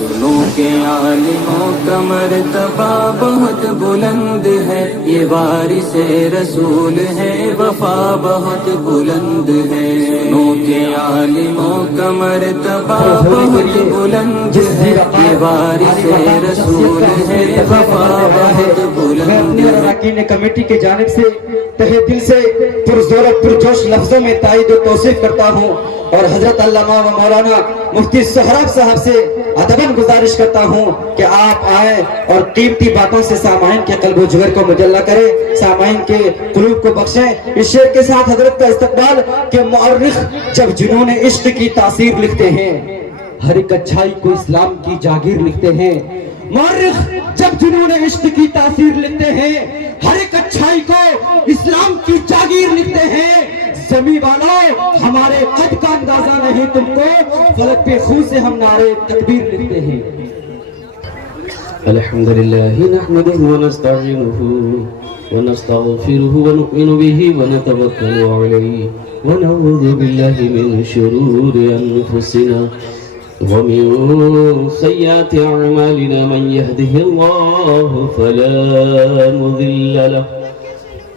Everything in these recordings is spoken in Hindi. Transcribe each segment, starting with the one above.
सुनो के आलिमों का मर्तबा बहुत बुलंद है, ये वारिस रसूल है, वफा बहुत बुलंद है। सुनो के आलिमों का मर्तबा बहुत बुलंद है, ये वारिस रसूल है, वफा बहुत बुलंद है। अरकान कमेटी के जानिब से तहे दिल से पुरजोश लफ्जों में ताईद और तौसीफ करता हूँ और हजरत अल्लामा व मौलाना मुफ्ती सोहराब साहब से अदबन गुजारिश करता हूँ कि आप आए और कीमती बातों से सामाइन के कल्ब जुगर को मुजल्ला करें, सामाइन के कुलूब को बख्शें। इस शेर के साथ हजरत का इस्तकबाल के मुअर्रिख जब जुनून इश्क की तासीर लिखते हैं, हर एक अच्छाई को इस्लाम की जागीर लिखते हैं। मुअर्रिख जब जुनून इश्क की तासीर लिखते हैं, हर एक अच्छाई को इस्लाम की जागीर लिखते हैं। जमी वालों हमारे कद का अंदाजा नहीं तुमको, फलक पे खून से हम नारे तकबीर लिखते हैं। अल्हम्दुलिल्लाह नहमदुहु व नस्तईनुहु व नस्तगफिरुहु व नु'मिनु बिही व नतवक्कलु अलैहि व नऊज़ु बिल्लाहि मिन शुरूरि अनफुसिना व मिन सय्यिआति अअमालिना मन यहदिहिल्लाहु फला मुदिल्ल लहु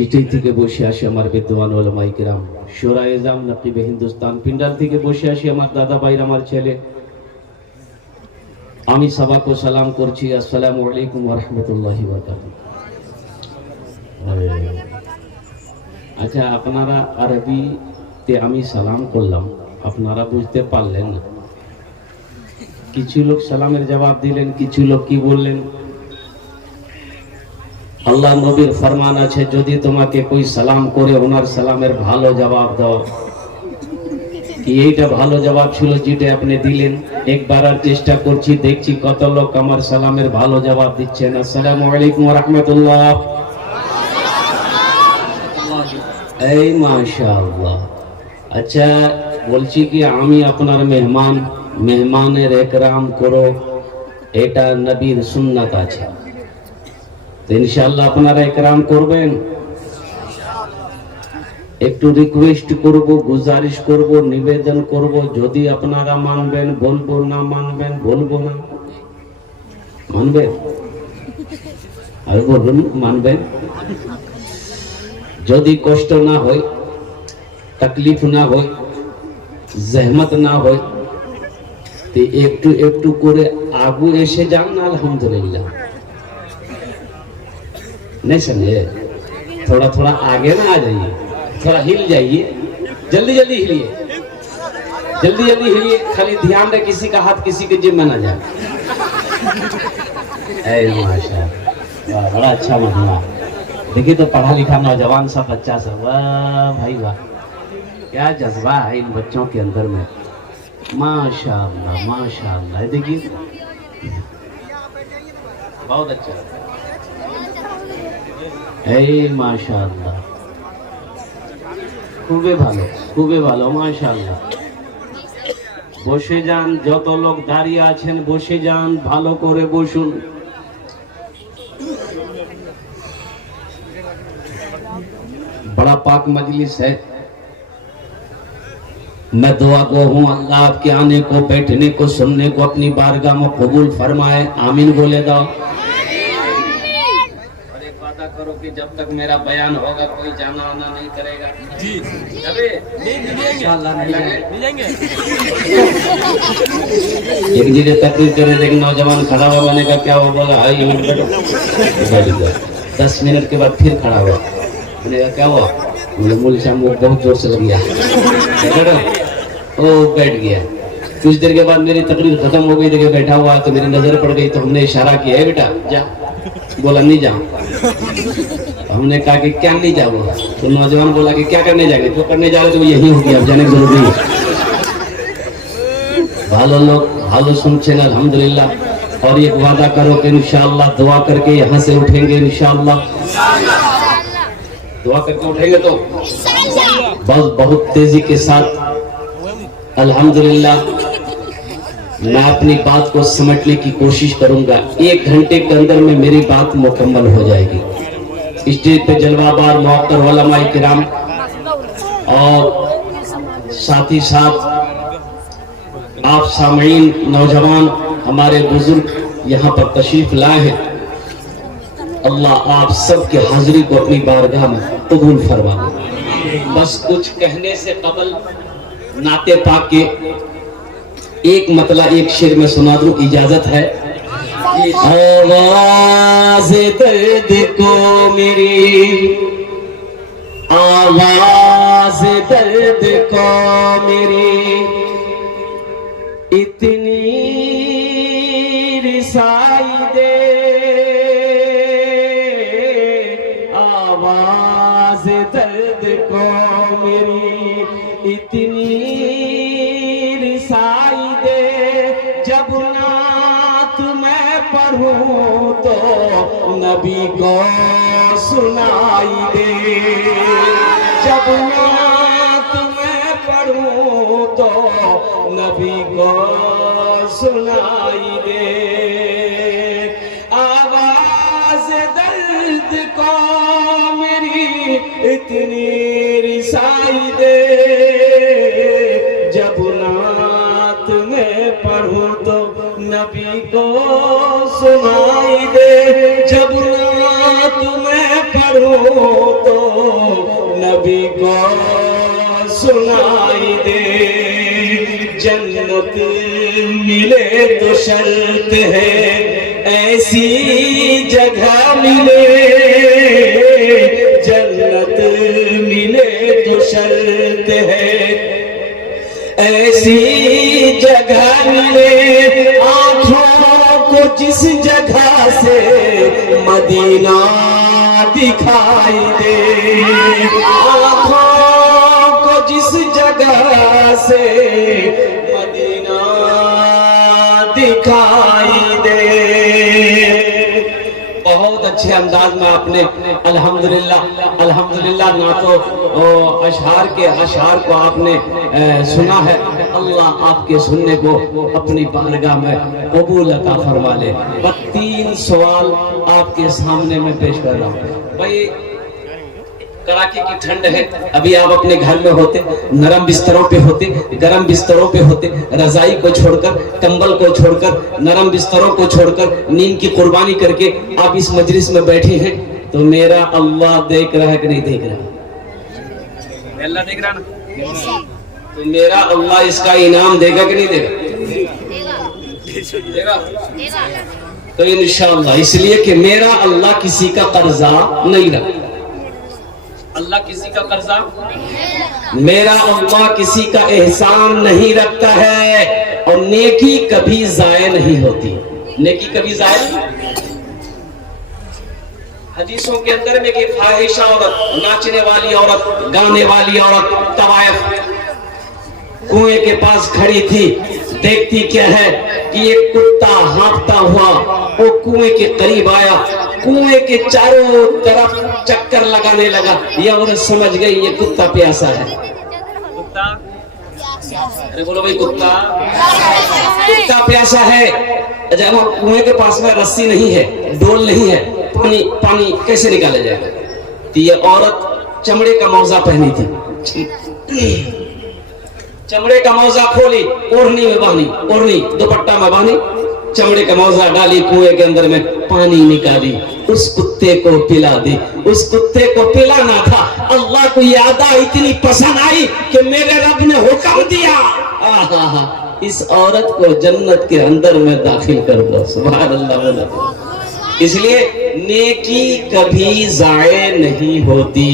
এইটাই থেকে বসে আসি আমার বিদ্বান ওলামায়ে কিরাম, শোরায়ে এজাম, নকিবে হিন্দুস্তান, পিন্ডার থেকে বসে আসি আমার দাদা ভাইরা, আমার ছেলে। আমি সবাইকে সালাম করছি, আসসালামু আলাইকুম ওয়া রাহমাতুল্লাহি ওয়া বারাকাতুহু। আচ্ছা, আপনারা আরবিতে আমি সালাম করলাম, আপনারা বুঝতে পারলেন না? কিছু লোক সালামের জবাব দিলেন, কিছু লোক কি বললেন? আল্লাহ নবীর ফরমান আছে, যদি তোমাকে কই সালাম করে ওনার সালামের ভালো জবাব দাও। কি এইটা ভালো জবাব ছিল যেটা আপনি দিলেন? একবার আর চেষ্টা করছি, দেখছি কত লোক আমার সালামের ভালো জবাব দিচ্ছেন। আসসালামু আলাইকুম ওয়া রাহমাতুল্লাহ। এই মাশাআল্লাহ। আচ্ছা, বলছি কি আমি আপনার মেহমান, মেহমানের একরাম করো, এটা নবীর সুন্নাত আছে। ইনশাআল্লাহ আপনারা একরাম করবেন। একটু রিকোয়েস্ট করব, গুজারিশ করব, নিবেদন করব, যদি আপনারা মানবেন বলবো, না মানবেন বলবো না। মানবেন? আর বলুন মানবেন। যদি কষ্ট না হয়, তকলিফ না হয়, জহমত না হয়, তো একটু একটু করে আগু এসে যান না। আলহামদুলিল্লাহ नहीं समझे? थोड़ा थोड़ा आगे ना आ जाइए, थोड़ा हिल जाइए, जल्दी जल्दी हिलिए, जल्दी जल्दी हिलिए। खाली ध्यान रहे किसी का हाथ किसी के जेब में ना जाए। माशाअल्लाह, बड़ा अच्छा महीना। देखिए तो पढ़ा लिखा नौजवान सब बच्चा सब, वाह भाई वाह, क्या जज्बा है इन बच्चों के अंदर में। माशाअल्लाह माशाअल्लाह, देखिए बहुत अच्छा। এই মাশাআল্লাহ, খুবই ভালো, খুবই ভালো, মাশাআল্লাহ। বসে যান, যত লোক দাঁড়িয়ে আছেন বসে যান, ভালো করে বসুন। बड़ा पाक मजलिस है, मैं दुआ को हूँ अल्लाह आपके आने को, बैठने को, सुनने को अपनी बारगाह में कबूल फरमाए। आमीन बोले दो। और एक वादा करो कि जब तक मेरा बयान होगा कोई जाना आना नहीं करेगा जी। इंशाअल्लाह नहीं जाएंगे। एक जगह तकरीर करे, एक नौजवान खड़ा हुआ, मैंने कहा क्या हुआ? बोला हाई बैठ गया। 10 मिनट के बाद फिर खड़ा हुआ, मैंने कहा क्या हुआ? मूल शाम को बहुत जोर से लग गया। ओ बैठ गया। कुछ देर के बाद मेरी तकरीर खत्म हो गई, देखिए बैठा हुआ तो मेरी नजर पड़ गई, तो हमने इशारा किया है बेटा जा। बोला नहीं जाऊं। हमने कहा कि क्या नहीं जाऊंगा? तो नौजवान बोला कि क्या करने जाएंगे? जो करने जा रहे तो यही हो गया, अब जाने की जरूरत नहीं। भालो लोग भालो सुनছেন अल्हम्दुलिल्लाह। और एक वादा करो कि इंशाअल्लाह दुआ करके यहाँ से उठेंगे इंशाअल्लाह। दुआ करके उठेंगे तो बहुत तेजी के साथ अल्हम्दुलिल्लाह मैं अपनी बात को समझने की कोशिश करूंगा। 1 घंटे के अंदर में मेरी बात मुकम्मल हो जाएगी। स्टेज पे जलवाबार मुअक्कर उलमा किराम और साथ ही साथ आप सामईन नौजवान हमारे बुजुर्ग यहाँ पर तशरीफ लाए हैं। अल्लाह आप सबके हाजिरी को अपनी बारगाह में कबूल फरमा। बस कुछ कहने से कबल नाते पाक के एक मतला एक शेर में सुना दूं, इजाजत है। आवाज़ दर्द को मेरी, आवाज़ दर्द को मेरी इतनी रिसाई दे, आवाज़ दर्द को मेरी इतनी रिसाई दे, जब नात मैं पढ़ूं तो नबी को सुनाई दे, जब नात मैं पढ़ूं तो नबी को सुनाई दे। आवाज़ दर्द को मेरी इतनी रिसाई दे, जब नात मैं पढ़ूं तो नबी को सुनाई दे, जब नात मैं पढ़ूं तो नबी को सुनाई दे। जन्नत मिले तो शर्त है ऐसी जगह मिले, जन्नत मिले तो शर्त है ऐसी जगह मिले, आँखों को जिस जगह से मदीना दिखाई दे, आँखों को जिस जगह से मदीना दिखाई दे। बहुत अच्छे अंदाज में आपने अल्हम्दुलिल्लाह ना तो अशआर के अशआर को आपने सुना है। अल्लाह आपके सुनने को अपनी बारगाह में कबूल अता फरमा ले। बस 3 सवाल आपके सामने में पेश कर रहा हूँ। भाई कड़ाके की ठंड है, अभी आप अपने घर में होते, नरम बिस्तरों पे होते, गरम बिस्तरों पे होते, रजाई को छोड़कर, कंबल को छोड़कर, नरम बिस्तरों को छोड़कर, नींद की कुर्बानी करके आप इस मजलिस में बैठे हैं, तो मेरा अल्लाह देख रहा है कि नहीं देख रहा? अल्लाह देख रहा ना? तो मेरा अल्लाह इसका इनाम देगा कि नहीं देगा? देगा। तो इंशाअल्लाह, इसलिए कि मेरा अल्लाह किसी का कर्जा नहीं रखता। अल्लाह किसी का कर्जा, मेरा अल्लाह किसी का एहसान नहीं रखता है, और नेकी कभी जाया नहीं होती। नेकी कभी जाया। हदीसों के अंदर में कि फाहिशा औरत, नाचने वाली औरत, गाने वाली औरत तवायफ कुएं के पास खड़ी थी, देखती क्या है कि एक कुत्ता हाँफता हुआ वो कुएं के करीब आया, कुएं के चारों तरफ चक्कर लगाने लगा। ये औरत समझ गई ये कुत्ता प्यासा है। कुत्ता, अरे बोलो भाई, कुत्ता प्यासा है। जब कुएं के पास में रस्सी नहीं है, डोल नहीं है, पानी कैसे निकाला जाएगा? तो ये औरत चमड़े का मौजा पहनी थी, चमड़े का मौजा खोली, ओढ़नी में बांधी, ओढ़नी दुपट्टा में बांधी, चमड़े का मौजा डाली, कुएं के अंदर में पानी निकाली, उस कुत्ते को पिला दी। उस कुत्ते को पिलाना था, अल्लाह को ये अदा इतनी पसंद आई कि मेरे रब ने हुक्म दिया, आहा, इस औरत को जन्नत के अंदर में दाखिल कर दो। सुभान अल्लाह। इसलिए नेकी कभी जाये नहीं होती।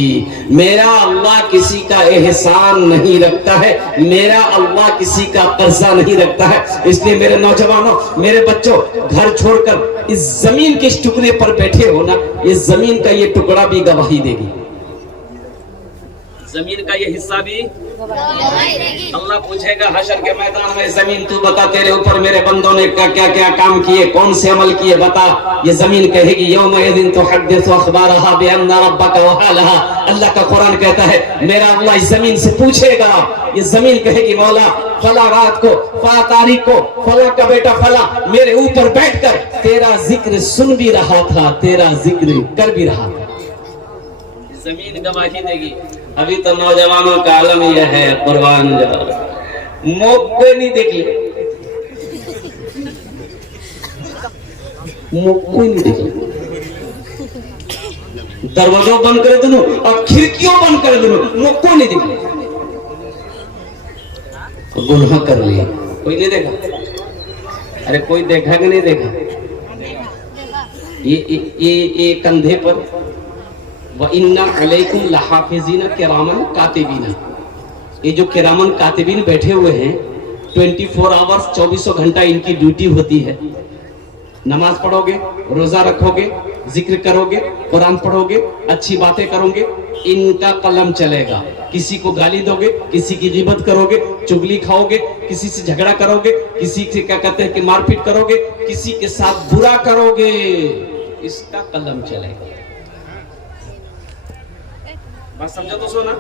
मेरा अल्लाह किसी का एहसान नहीं रखता है, मेरा अल्लाह किसी का कर्जा नहीं रखता है। इसलिए मेरे नौजवानों, मेरे बच्चों, घर छोड़कर इस जमीन के इस टुकड़े पर बैठे हो ना, ये जमीन का ये टुकड़ा भी गवाही देगी, जमीन का ये हिस्सा भी अल्लाह पूछेगा हशर के मैदान में, जमीन तू बता तेरे ऊपर मेरे बंदों ने क्या क्या काम किए, कौन से अमल किए, बता। ये जमीन कहेगी यौमइज़िन तुहद्दिसु अख़बारहा बिअन्ना रब्बका वहालहा। अल्लाह का कुरान कहता है मेरा अल्लाह इस जमीन से पूछेगा। ये जमीन कहेगी मौला फला रात को, फला तारीख को, फला का बेटा फला मेरे ऊपर बैठकर तेरा जिक्र सुन भी रहा था, तेरा जिक्र कर भी रहा था। जमीन गवाही देगी। अभी तो नौजवानों का आलम यह है, कुर्बान जाओ, मौके नहीं देख ले, मौके नहीं देख ले, दरवाजा बंद कर दो और खिड़कियों बंद कर दो, मौको नहीं देख ले। गुनाह कर लिया, कोई नहीं देखा, अरे कोई देखा कि नहीं देखा? ये कंधे पर व इन्ना अलैकुम लहाफिज़ीना किरामन कातिबीना, ये जो किरामन कातिबीन बैठे हुए हैं 24 आवर्स 24 घंटा इनकी ड्यूटी होती है। नमाज पढ़ोगे, रोजा रखोगे, जिक्र करोगे, कुरान पढ़ोगे, अच्छी बातें करोगे, इनका कलम चलेगा। किसी को गाली दोगे, किसी की गिबत करोगे, चुगली खाओगे, किसी से झगड़ा करोगे, किसी से क्या कहते हैं कि मारपीट करोगे, किसी के साथ बुरा करोगे, इसका कलम चलेगा। बात समझो तो सोना,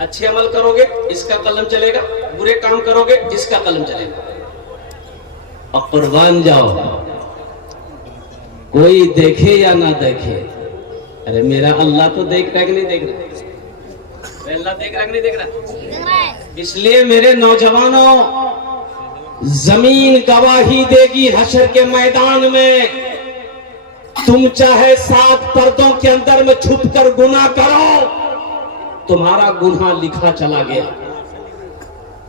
अच्छे अमल करोगे इसका कलम चलेगा, बुरे काम करोगे इसका कलम चलेगा। और कुर्बान जाओ, कोई देखे या ना देखे, अरे मेरा अल्लाह तो देख रहा है कि नहीं देख रहा? अल्लाह देख रहा है कि नहीं देख रहा? इसलिए मेरे नौजवानों, जमीन गवाही देगी हशर के मैदान में। तुम चाहे 7 पर्दों के अंदर में छुपकर गुनाह करो, तुम्हारा गुनाह लिखा चला गया,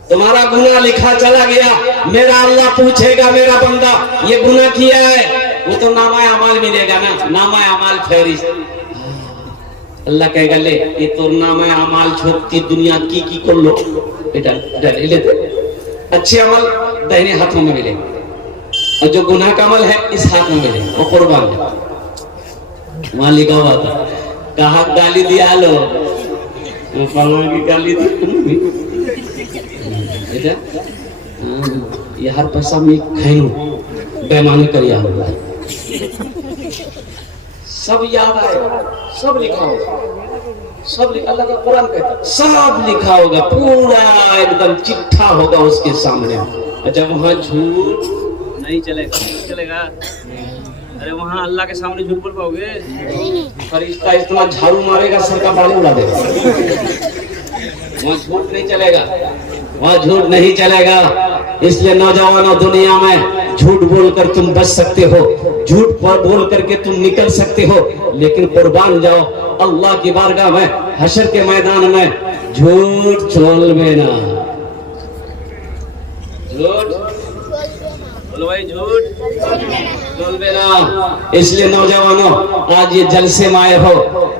तुम्हारा गुनाह लिखा चला गया। मेरा अल्लाह पूछेगा मेरा बंदा ये गुनाह किया है, वो तो नामा अमाल मिलेगा ना, नामा अमाल फहरिस्त। अल्लाह कहेगा ले ये तो नामा अमाल छोड़ती दुनिया की कर लो बेटा, लेते अच्छे अमल दाहिने हाथों में मिले और जो गुनाह का अमल है इस हाथ में मिले। और कुर्बान वहां लिखा हुआ था, कहा गाली दिया लो, की गाली दी ये हर पैसा में खैलू बेमानी कर याद हुआ, सब याद आएगा, सब लिखा होगा, सब अल्लाह का कुरान कहता है सब लिखा होगा, पूरा एकदम चिट्ठा होगा उसके सामने। अच्छा वहां झूठ नहीं चलेगा, चलेगा? अरे वहां अल्लाह के सामने झूठ बोल पाओगे? फरिश्ता इतना झाड़ू मारेगा सर का बाल उड़ा देगा। वहां झूठ नहीं चलेगा, वहां झूठ नहीं चलेगा। इसलिए नौजवानों, दुनिया में झूठ बोलकर तुम बच सकते हो, झूठ बोल करके तुम निकल सकते हो, लेकिन कुर्बान जाओ अल्लाह की बारगाह में, हशर के मैदान में झूठ चोलवे ना, झूठ बोलो भाई, झूठ चोलवे ना। इसलिए नौजवानों, आज ये जलसे में आए हो,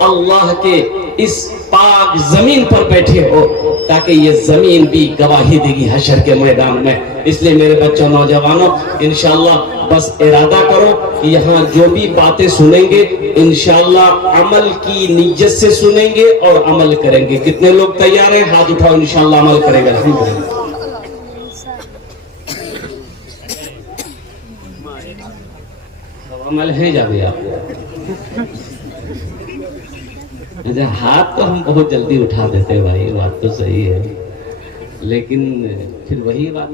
अल्लाह के इस पाक जमीन पर बैठे हो ताकि ये जमीन भी गवाही देगी हशर के मैदान में। इसलिए मेरे बच्चों, नौजवानों, इंशाअल्लाह बस इरादा करो कि यहाँ जो भी बातें सुनेंगे इंशाअल्लाह अमल की नीयत से सुनेंगे और अमल करेंगे। कितने लोग तैयार हैं? हाथ उठाओ, इंशाअल्लाह अमल करेंगे। अल्हम्दुलिल्लाह। अमल है जावे आप, हाथ तो हम बहुत जल्दी उठा देते हैं भाई, बात तो सही है, लेकिन फिर वही बात,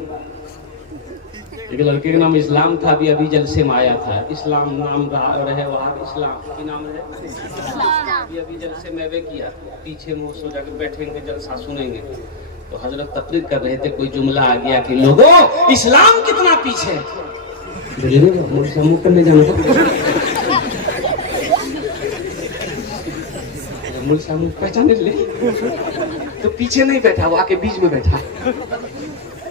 एक लड़के का नाम इस्लाम था, अभी जलसे में आया था, इस्लाम नाम रहे वहाँ, इस्लाम की नाम है, अभी जलसे में वे किया, पीछे मुँह सो जाकर बैठेंगे, जलसा सुनेंगे, तो हजरत तकरीर कर रहे थे, कोई जुमला आ गया कि लोगों इस्लाम कितना पीछे है। मुंह करने जाना मुंह पहचाने ले, तो पीछे नहीं बैठा, वो आके बीच में बैठा।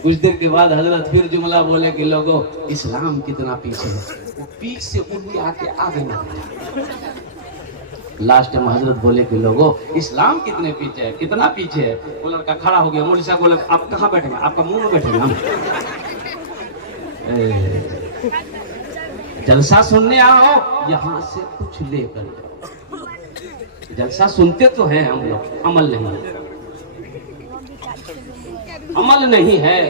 कुछ देर के बाद हजरत फिर जुमला बोले कि लोगों इस्लाम कितना पीछे है। वो पीछे से उठ के आके आगे ना बैठा। लास्ट में हजरत बोले कि लोगों इस्लाम कितने पीछे है, कितना पीछे है। वो लड़का खड़ा हो गया, मौलवी साहब बोला आप कहाँ बैठेंगे, आपका मुंह में बैठेंगे हम। जलसा सुनने आओ, यहाँ से कुछ लेकर जाओ। जलसा सुनते तो हैं हम लोग, अमल नहीं, अमल नहीं है।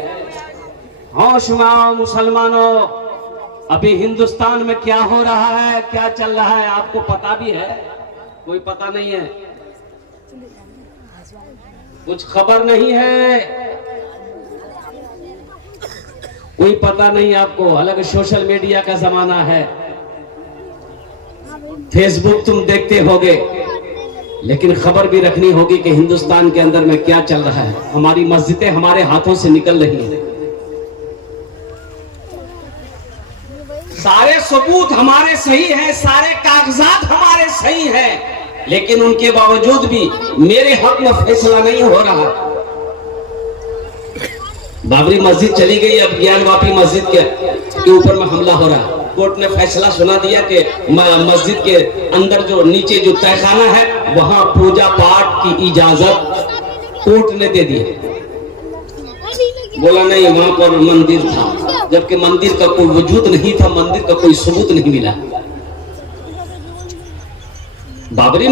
होश में आओ मुसलमानों, अभी हिंदुस्तान में क्या हो रहा है, क्या चल रहा है आपको पता भी है? कोई पता नहीं है, कुछ खबर नहीं है, कोई पता नहीं आपको। अलग सोशल मीडिया का जमाना है, फेसबुक तुम देखते होगे, लेकिन खबर भी रखनी होगी कि हिंदुस्तान के अंदर में क्या चल रहा है। हमारी मस्जिदें हमारे हाथों से निकल रही हैं, सारे सबूत हमारे सही हैं, सारे कागजात हमारे सही हैं, लेकिन उनके बावजूद भी मेरे हक में फैसला नहीं हो रहा। बाबरी मस्जिद चली गई, अब ज्ञानवापी मस्जिद के ऊपर में हमला हो रहा। कोर्ट ने फैसला सुना दिया कि मस्जिद के अंदर जो नीचे जो तहखाना है वहां पूजा पाठ की इजाजत कोर्ट ने दे दी। बोला नहीं वहां पर मंदिर था, जबकि मंदिर का कोई वजूद नहीं था, मंदिर का कोई सबूत नहीं मिला। बाबरी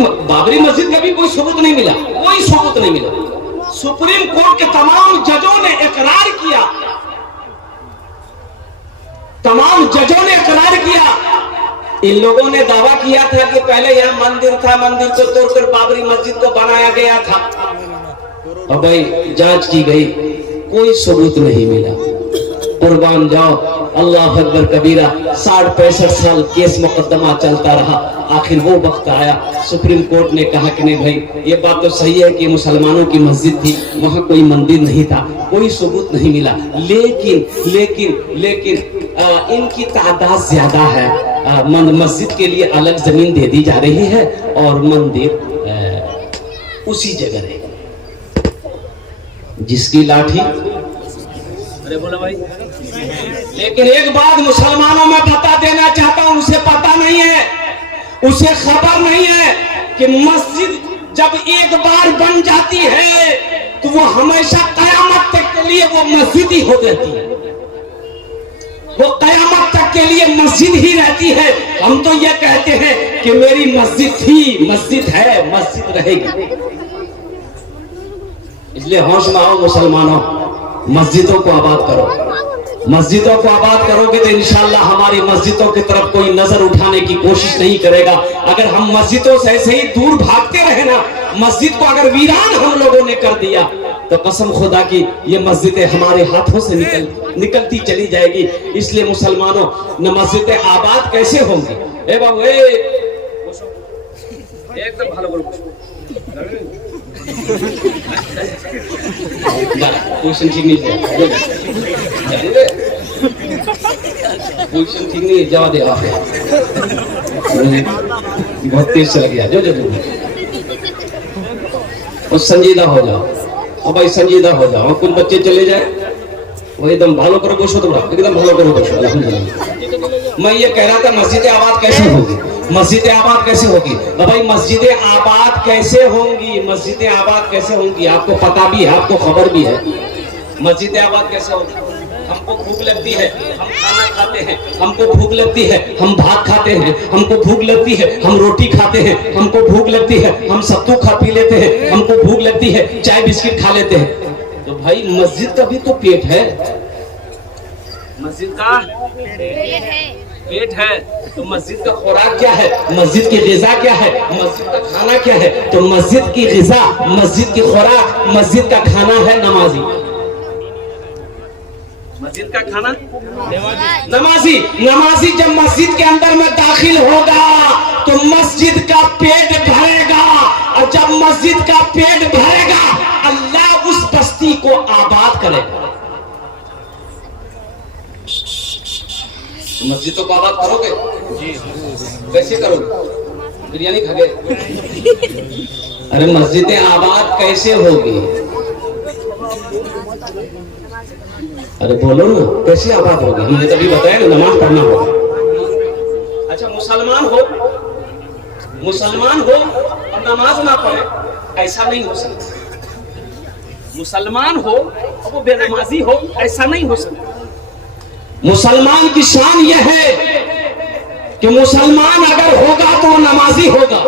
मस्जिद का भी कोई सबूत नहीं मिला, कोई सबूत नहीं मिला। सुप्रीम कोर्ट के तमाम जजों ने इकरार किया, तमाम जजों ने इकरार किया। इन लोगों ने दावा किया था कि पहले यहाँ मंदिर था, मंदिर को तोड़कर बाबरी मस्जिद को बनाया गया था। और भाई जांच की गई, कोई सबूत नहीं मिला। कुर्बान जाओ, अल्लाह अकबर कबीरा। 60-65 साल केस मुकदमा चलता रहा, आखिर वो वक्त आया, सुप्रीम कोर्ट ने कहा कि नहीं भाई ये बात तो सही है कि मुसलमानों की मस्जिद थी, वहां कोई मंदिर नहीं था, कोई सबूत नहीं मिला। लेकिन लेकिन लेकिन इनकी तादाद ज्यादा है, मस्जिद के लिए अलग जमीन दे दी जा रही है और मंदिर उसी जगह रहेगा। जिसकी लाठी, अरे बोला भाई। लेकिन एक बात मुसलमानों में बता देना चाहता हूं, उसे पता नहीं है, उसे खबर नहीं है कि मस्जिद जब एक बार बन जाती है तो वो हमेशा कयामत तक के लिए वो मस्जिद ही हो जाती है, वो कयामत तक के लिए मस्जिद ही रहती है। हम तो ये कहते हैं कि मेरी मस्जिद थी, मस्जिद है, मस्जिद रहेगी। इसलिए होश में आओ मुसलमानों, मस्जिदों को आबाद करो। मस्जिदों को आबाद करोगे तो इंशाअल्लाह हमारी मस्जिदों की तरफ कोई नजर उठाने की कोशिश नहीं करेगा। अगर हम मस्जिदों से ऐसे ही दूर भागते रहे ना, मस्जिद को अगर वीरान हम लोगों ने कर दिया तो कसम खुदा की ये मस्जिदें हमारे हाथों से निकलती चली जाएगी। इसलिए मुसलमानों, न मस्जिदें आबाद कैसे होंगी? ए बाबू एकदम ভালো করে क्वेश्चन ठीक नहीं क्वेश्चन ठीक नहीं जवाब दे आप, बहुत तेज चला गया। जो और संजीदा हो जाओ, और भाई संजीदा हो जाओ। कुछ बच्चे चले जाए वो एकदम भालो करो बसो, तो एकदम भालो करो बसो। अल्हम्दुलिल्लाह। मैं ये कह रहा था मस्जिदें आबाद कैसे होगी, मस्जिदें आबाद कैसे होगी? तो भाई मस्जिदें आबाद कैसे होंगी, मस्जिदें आबाद कैसे होंगी? आपको पता भी है, आपको खबर भी है। मस्जिदें आबाद कैसे होगी? हमको भूख लगती है, हम खाना खाते हैं, हमको भूख लगती है, हम भात खाते हैं, हमको भूख लगती है, हम रोटी खाते हैं, हमको भूख लगती है, हम सत्तू खा पी लेते हैं, हमको भूख लगती है, चाय बिस्किट खा लेते हैं। तो भाई मस्जिद का भी तो पेट है, मस्जिद का पेट है, तो मस्जिद का खुराक क्या है, मस्जिद की ग़िज़ा क्या है, मस्जिद का खाना क्या है? तो मस्जिद की ग़िज़ा, मस्जिद की खुराक, मस्जिद का खाना है नमाजी। मस्जिद का खाना नमाजी। नमाजी जब मस्जिद के अंदर में दाखिल होगा तो मस्जिद का पेट भरेगा, और जब मस्जिद का पेट भरेगा अल्लाह उस बस्ती बस्ती को आबाद करेगा। मस्जिदों को आबाद करोगे? कैसे करोगे? बिरयानी खा गए? अरे मस्जिदें आबाद कैसे होगी? अरे बोलो ना, कैसे आबाद होगी? हमने तभी बताया ना, नमाज पढ़ना होगा। अच्छा, मुसलमान हो और नमाज ना पढ़े, ऐसा नहीं हो सकता। मुसलमान हो और वो बेनमाजी हो, ऐसा नहीं हो सकता। मुसलमान की शान यह है कि मुसलमान अगर होगा तो वो नमाजी होगा।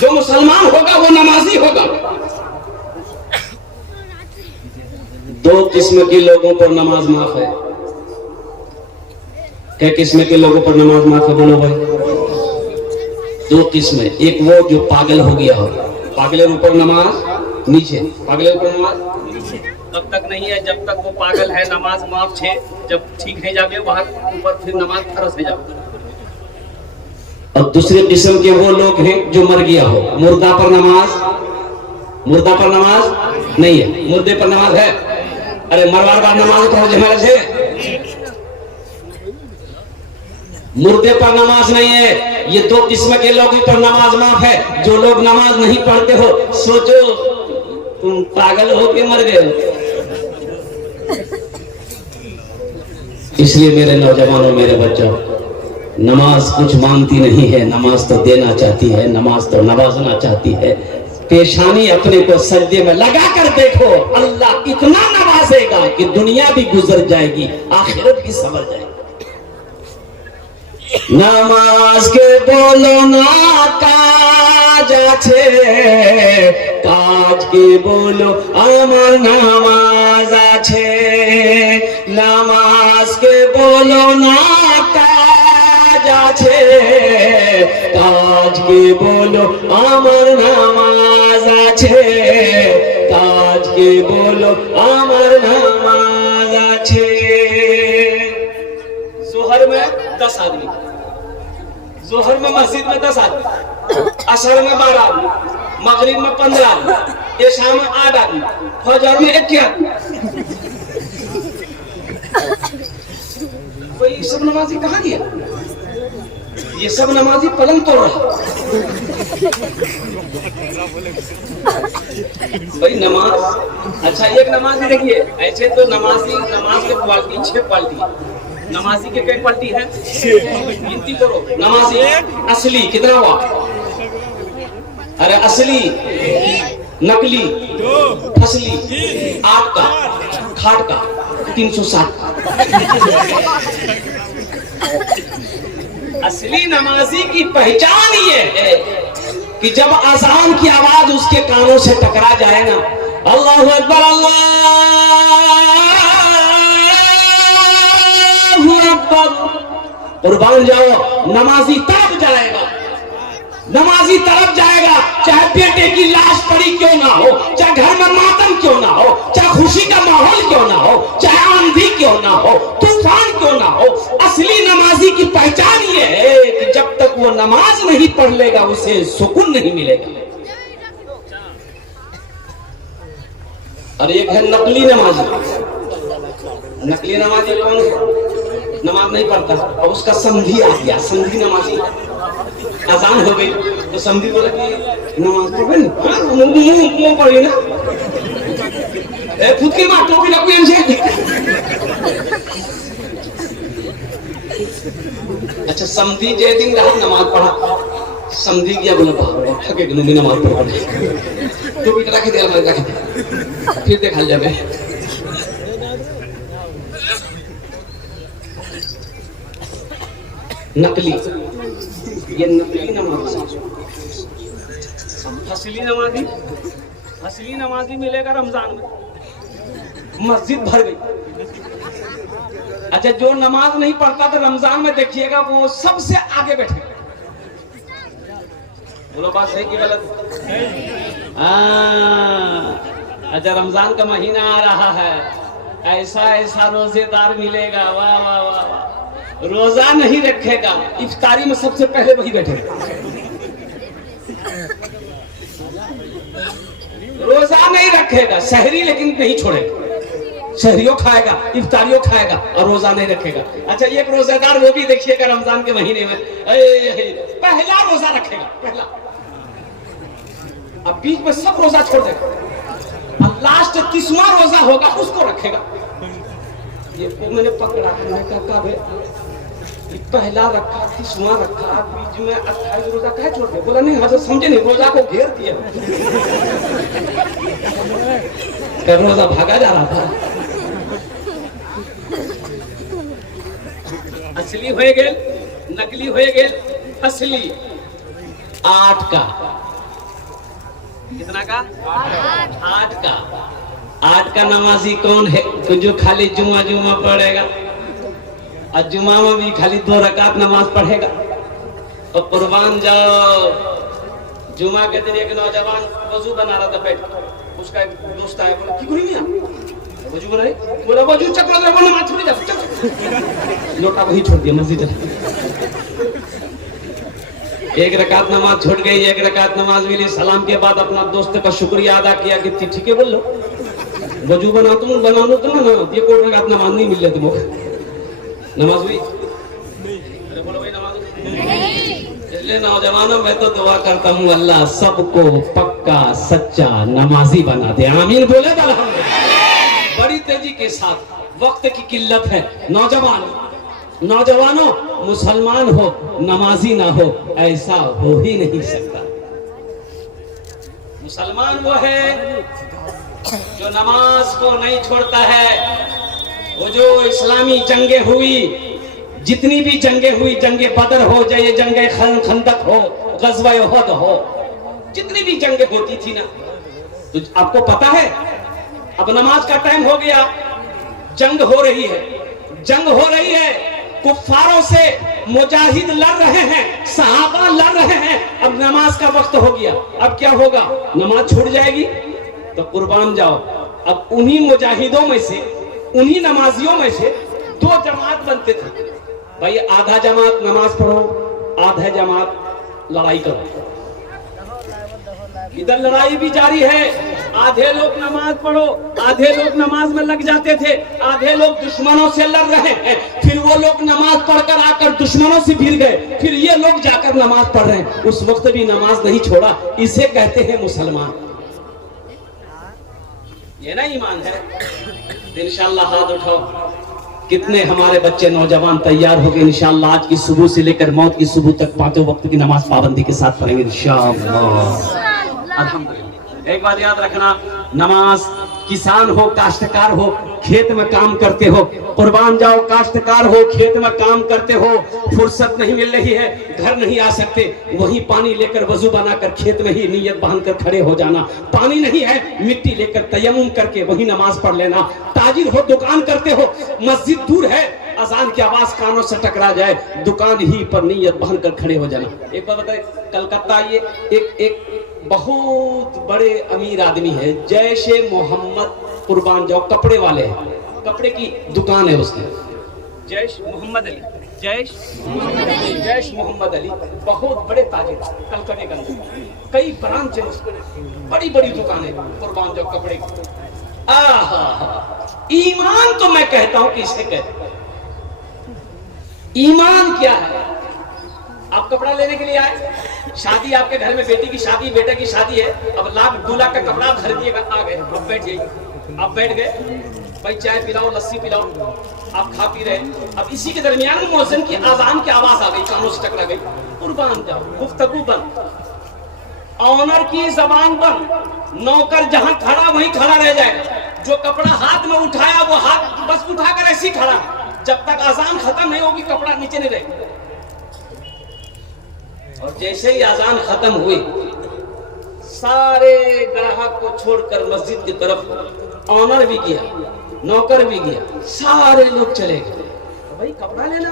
जो मुसलमान होगा वो नमाजी होगा। दो किस्म के लोगों पर नमाज माफ है। क्या किस्म के लोगों पर नमाज माफ है? बोलो भाई। दो किस्म, एक वो जो पागल हो गया हो, पागल ऊपर नमाज नीचे, पागल ऊपर नमाज तब तक नहीं है जब तक वो पागल है, नमाज माफ छे, जब ठीक है जावे वहां ऊपर फिर नमाज फर्ज है जावे। और दूसरे किस्म के वो लोग हैं जो मर गया हो, मुर्दा पर नमाज नहीं है, मुर्दे पर नमाज है। अरे मरवार बार नमाज पढ़ो जमाल से, मुर्दे पर नमाज नहीं है। ये दो किस्म के लोगों पर नमाज माफ है। जो लोग नमाज नहीं पढ़ते हो, सोचो तुम पागल होके मर गए हो। इसलिए मेरे नौजवानों, मेरे बच्चों, नमाज कुछ मांगती नहीं है, नमाज तो देना चाहती है, नमाज तो नवाजना चाहती है। पेशानी अपने को सजदे में लगा कर देखो, अल्लाह इतना नवाजेगा कि दुनिया भी गुजर जाएगी, आखिरत भी संवर जाएगी। नमाज के बोलो ना काज আছে, কাজ के बोलो আমার নামাজ আছে। নামাজ के बोलो ना কাজ আছে, কাজ के बोलो আমার নামাজ আছে। কাজ के बोलो আমার নামাজ আছে। जोहर में 10 आदमी, जोहर में मस्जिद में 10 आदमी, असर में 12 आदमी, मगरिब में 15 आदमी, इशा में 8 आदमी, फजर में 1 आदमी। ये सब नमाजी कहाँ गया? ये सब नमाजी पलंग तोड़ रहा। भाई नमाज, अच्छा एक नमाजी देखिए, ऐसे तो नमाज के क्वालिटी 6 क्वालिटी है। नमाजी के कई क्वालिटी है, गिनती करो। नमाजी असली कितना हुआ? अरे असली, नकली, फसली, 8 का, खाट का 360। असली नमाजी की पहचान ये है कि जब अजान की आवाज उसके कानों से टकरा जाए ना, अल्लाहु अकबर, कुर्बान जाओ, नमाजी तरफ जाएगा, नमाजी तरफ जाएगा। चाहे बेटे की लाश पड़ी क्यों ना हो, चाहे घर में मातम क्यों ना हो, चाहे खुशी का माहौल क्यों ना हो, चाहे आंधी क्यों ना हो, तूफान क्यों ना हो, असली नमाजी की पहचान ये है कि जब तक वो नमाज नहीं पढ़ लेगा उसे सुकून नहीं मिलेगा। और एक है नकली नमाजी। नकली नमाजी कौन है? नमाज नहीं पढ़ता और उसका समधी आ गया, समधी नमाजी। अजान हो गई तो समधी बोला कि नमाज पढ़ मुंह पढ़ी ना, खुद की माँ टोपी लगू इनसे। अच्छा, समधी जे दिन रहा नमाज पढ़ा, समधी गया बोला बाप थके गए नमाज पढ़, टोपी रखे दे, रखे दे, फिर देखा जाए। नकली, ये नकली नमाज। असली नमाजी मिलेगा रमजान में, मस्जिद भर गई। अच्छा, जो नमाज नहीं पढ़ता तो रमजान में देखिएगा वो सबसे आगे बैठेगा। बोलो बात सही कि गलत? अच्छा, रमजान का महीना आ रहा है, ऐसा ऐसा रोजेदार मिलेगा, वाह वाह वाह वाह। रोजा नहीं रखेगा, इफ्तारी में सबसे पहले वही बैठेगा। रोजा नहीं रखेगा, शहरी लेकिन नहीं छोड़ेगा, शहरियों खाएगा, इफ्तारियों खाएगा और रोजा नहीं रखेगा। अच्छा, एक रोजेदार वो भी देखिएगा रमजान के महीने में पहला रोजा रखेगा, पहला, अब बीच में सब रोजा छोड़ देगा, अब लास्ट 30वां रोजा होगा उसको रखेगा। ये मैंने पकड़ा, मैंने कहा ये पहला रखा, 30वां रखा, बीच में 28 रोजा कहे छोड़ दे? बोला नहीं हजरत समझे नहीं, रोजा को घेर दिया। कब रोजा भागा जा रहा था। असली हो गए, नकली हो गए, असली 8 का, कितना का? 8 का। 8 का नमाजी कौन है? तो जो खाली जुमा जुमा पढ़ेगा और जुमा में भी खाली 2 रकात नमाज पढ़ेगा। और कुर्बान जाओ, जुमा के दिन एक नौजवान वजू बना रहा था बैठ, उसका एक दोस्त आया, बोला क्यों नहीं आया वजू बनाए? बोला वजू चक्कर लगा, नमाज छोड़ जा, लोटा वही छोड़ दिया मस्जिद। एक रकात नमाज छूट गई, एक रकात नमाज मिली, सलाम के बाद अपना दोस्त का शुक्रिया अदा किया कि ठीक है बोल लो, वजू बना लो तुम ना, ये कोई रकात नमाज नहीं मिल रही तुमको, नमाज हुई? अरे बोलो भाई नमाज इसलिए नौजवानों मैं तो दुआ करता हूँ अल्लाह सबको पक्का सच्चा नमाजी बना दे, आमीन बोले तो अल्हम्दुलिल्लाह। बड़ी तेजी के साथ, वक्त की किल्लत है, नौजवानों मुसलमान हो नमाजी ना हो ऐसा हो ही नहीं सकता। मुसलमान वो है जो नमाज को नहीं छोड़ता है। वो जो इस्लामी जंगे हुई, जितनी भी जंगे हुई, जंगे बदर हो चाहे जंगे खंदक हो, गज़वा उहद हो, जितनी भी जंगे होती थी ना, तो आपको पता है अब नमाज का टाइम हो गया, जंग हो रही है, जंग हो रही है, कुफ्फारों से मुजाहिद लड़ रहे हैं, सहाबा लड़ रहे हैं, अब नमाज का वक्त हो गया, अब क्या होगा? नमाज छूट जाएगी। तो कुर्बान जाओ, अब उन्हीं मुजाहिदों में से, उन्हीं नमाजियों में से 2 जमात बनते थे, भाई आधा जमात नमाज पढ़ो, आधा जमात लड़ाई करो। इधर लड़ाई भी जारी है, आधे लोग नमाज पढ़ो, आधे लोग नमाज में लग जाते थे, आधे लोग दुश्मनों से लड़ रहे हैं, फिर वो लोग नमाज पढ़कर आकर दुश्मनों से भिड़ गए, फिर ये लोग जाकर नमाज पढ़ रहे हैं, उस वक्त भी नमाज नहीं छोड़ा। इसे कहते हैं मुसलमान। ये ना ईमान है। इंशाअल्लाह हाथ उठाओ, कितने हमारे बच्चे नौजवान तैयार हो गए इंशाअल्लाह, आज की सुबह से लेकर मौत की सुबह तक 5 वक्त की नमाज पाबंदी के साथ पढ़ेंगे इंशाअल्लाह। अल्हम्दुलिल्लाह। एक बात याद रखना, नमाज किसान हो, काश्तकार हो, खेत में काम करते हो, कुर्बान जाओ, काश्तकार हो, खेत में काम करते हो, फुर्सत नहीं मिल रही है, घर नहीं आ सकते, वही पानी लेकर वजू बनाकर खेत में ही नियत बांधकर खड़े हो जाना। पानी नहीं है, मिट्टी लेकर तयम्मुम करके वही नमाज पढ़ लेना। ताजिर हो, दुकान करते हो, मस्जिद दूर है, अजान की आवाज कानों से टकरा जाए, दुकान ही पर नियत बांधकर खड़े हो जाना। एक बात बताए, कलकत्ता ये एक बहुत बड़े अमीर आदमी है, जैशे मोहम्मद, कुर्बान जाओ, कपड़े वाले हैं, कपड़े की दुकान है उसकी, जैश मोहम्मद अली, जैश मोहम्मद अली, बहुत बड़े ताजिर, कलकत्ते के अंदर कई ब्रांच है, बड़ी बड़ी दुकानें, कुर्बान जाओ कपड़े की। ईमान तो मैं कहता हूं कि इसे कहते हैं, ईमान क्या है? आप कपड़ा लेने के लिए आए, शादी आपके घर में, बेटी की शादी, बेटे की शादी है, अब 1,00,000-2,00,000 का कपड़ा आप खरीदिएगा, आ गए, अब बैठ जाइए, आप बैठ गए, भाई चाय पिलाओ, लस्सी पिलाओ, आप खा पी रहे, अब इसी के दरमियान में मौसम की आजान की आवाज आ गई, कानों से टकरा गई, कुर्बान जाओ, गुफ्तगू बंद, ऑनर की जबान बंद, नौकर जहां खड़ा वहीं खड़ा रह जाएगा, जो कपड़ा हाथ में उठाया वो हाथ बस उठाकर ऐसे ही खड़ा, जब तक आजान खत्म नहीं होगी कपड़ा नीचे नहीं रहेगा। और जैसे ही आजान खत्म हुई, सारे ग्राहक को छोड़कर मस्जिद की तरफ ऑनर भी गया, नौकर भी गया, सारे लोग चले गए। तो भाई कपड़ा लेना,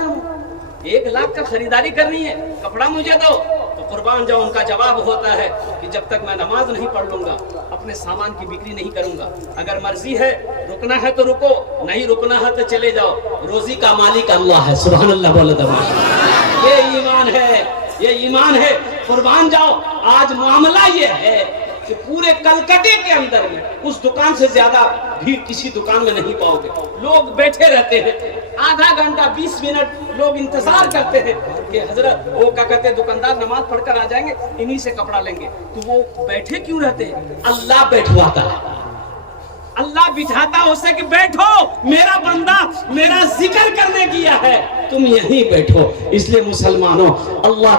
1,00,000 का खरीदारी करनी है, कपड़ा मुझे दो। तो कुर्बान जाओ, उनका जवाब होता है कि जब तक मैं नमाज नहीं पढ़ लूंगा, अपने सामान की बिक्री नहीं करूंगा। अगर मर्जी है रुकना है तो रुको, नहीं रुकना है तो चले जाओ, रोजी का मालिक अल्लाह है। सुभान अल्लाह बोलो तो ये ईमान है, ये ईमान है। कुर्बान जाओ, आज मामला ये है कि पूरे कलकत्ते के अंदर में उस दुकान से ज्यादा भीड़ किसी दुकान में नहीं पाओगे। लोग बैठे रहते हैं, आधा घंटा 20 मिनट लोग इंतजार करते हैं कि हजरत वो क्या कहते हैं, दुकानदार नमाज पढ़कर आ जाएंगे, इन्हीं से कपड़ा लेंगे। तो वो बैठे क्यों रहते हैं? अल्लाह बैठवाता है, अल्लाह बिठाता है उससे कि बैठो, मेरा बंदा मेरा जिक्र करने गया है, तुम यहीं बैठो। इसलिए मुसलमानों, अल्लाह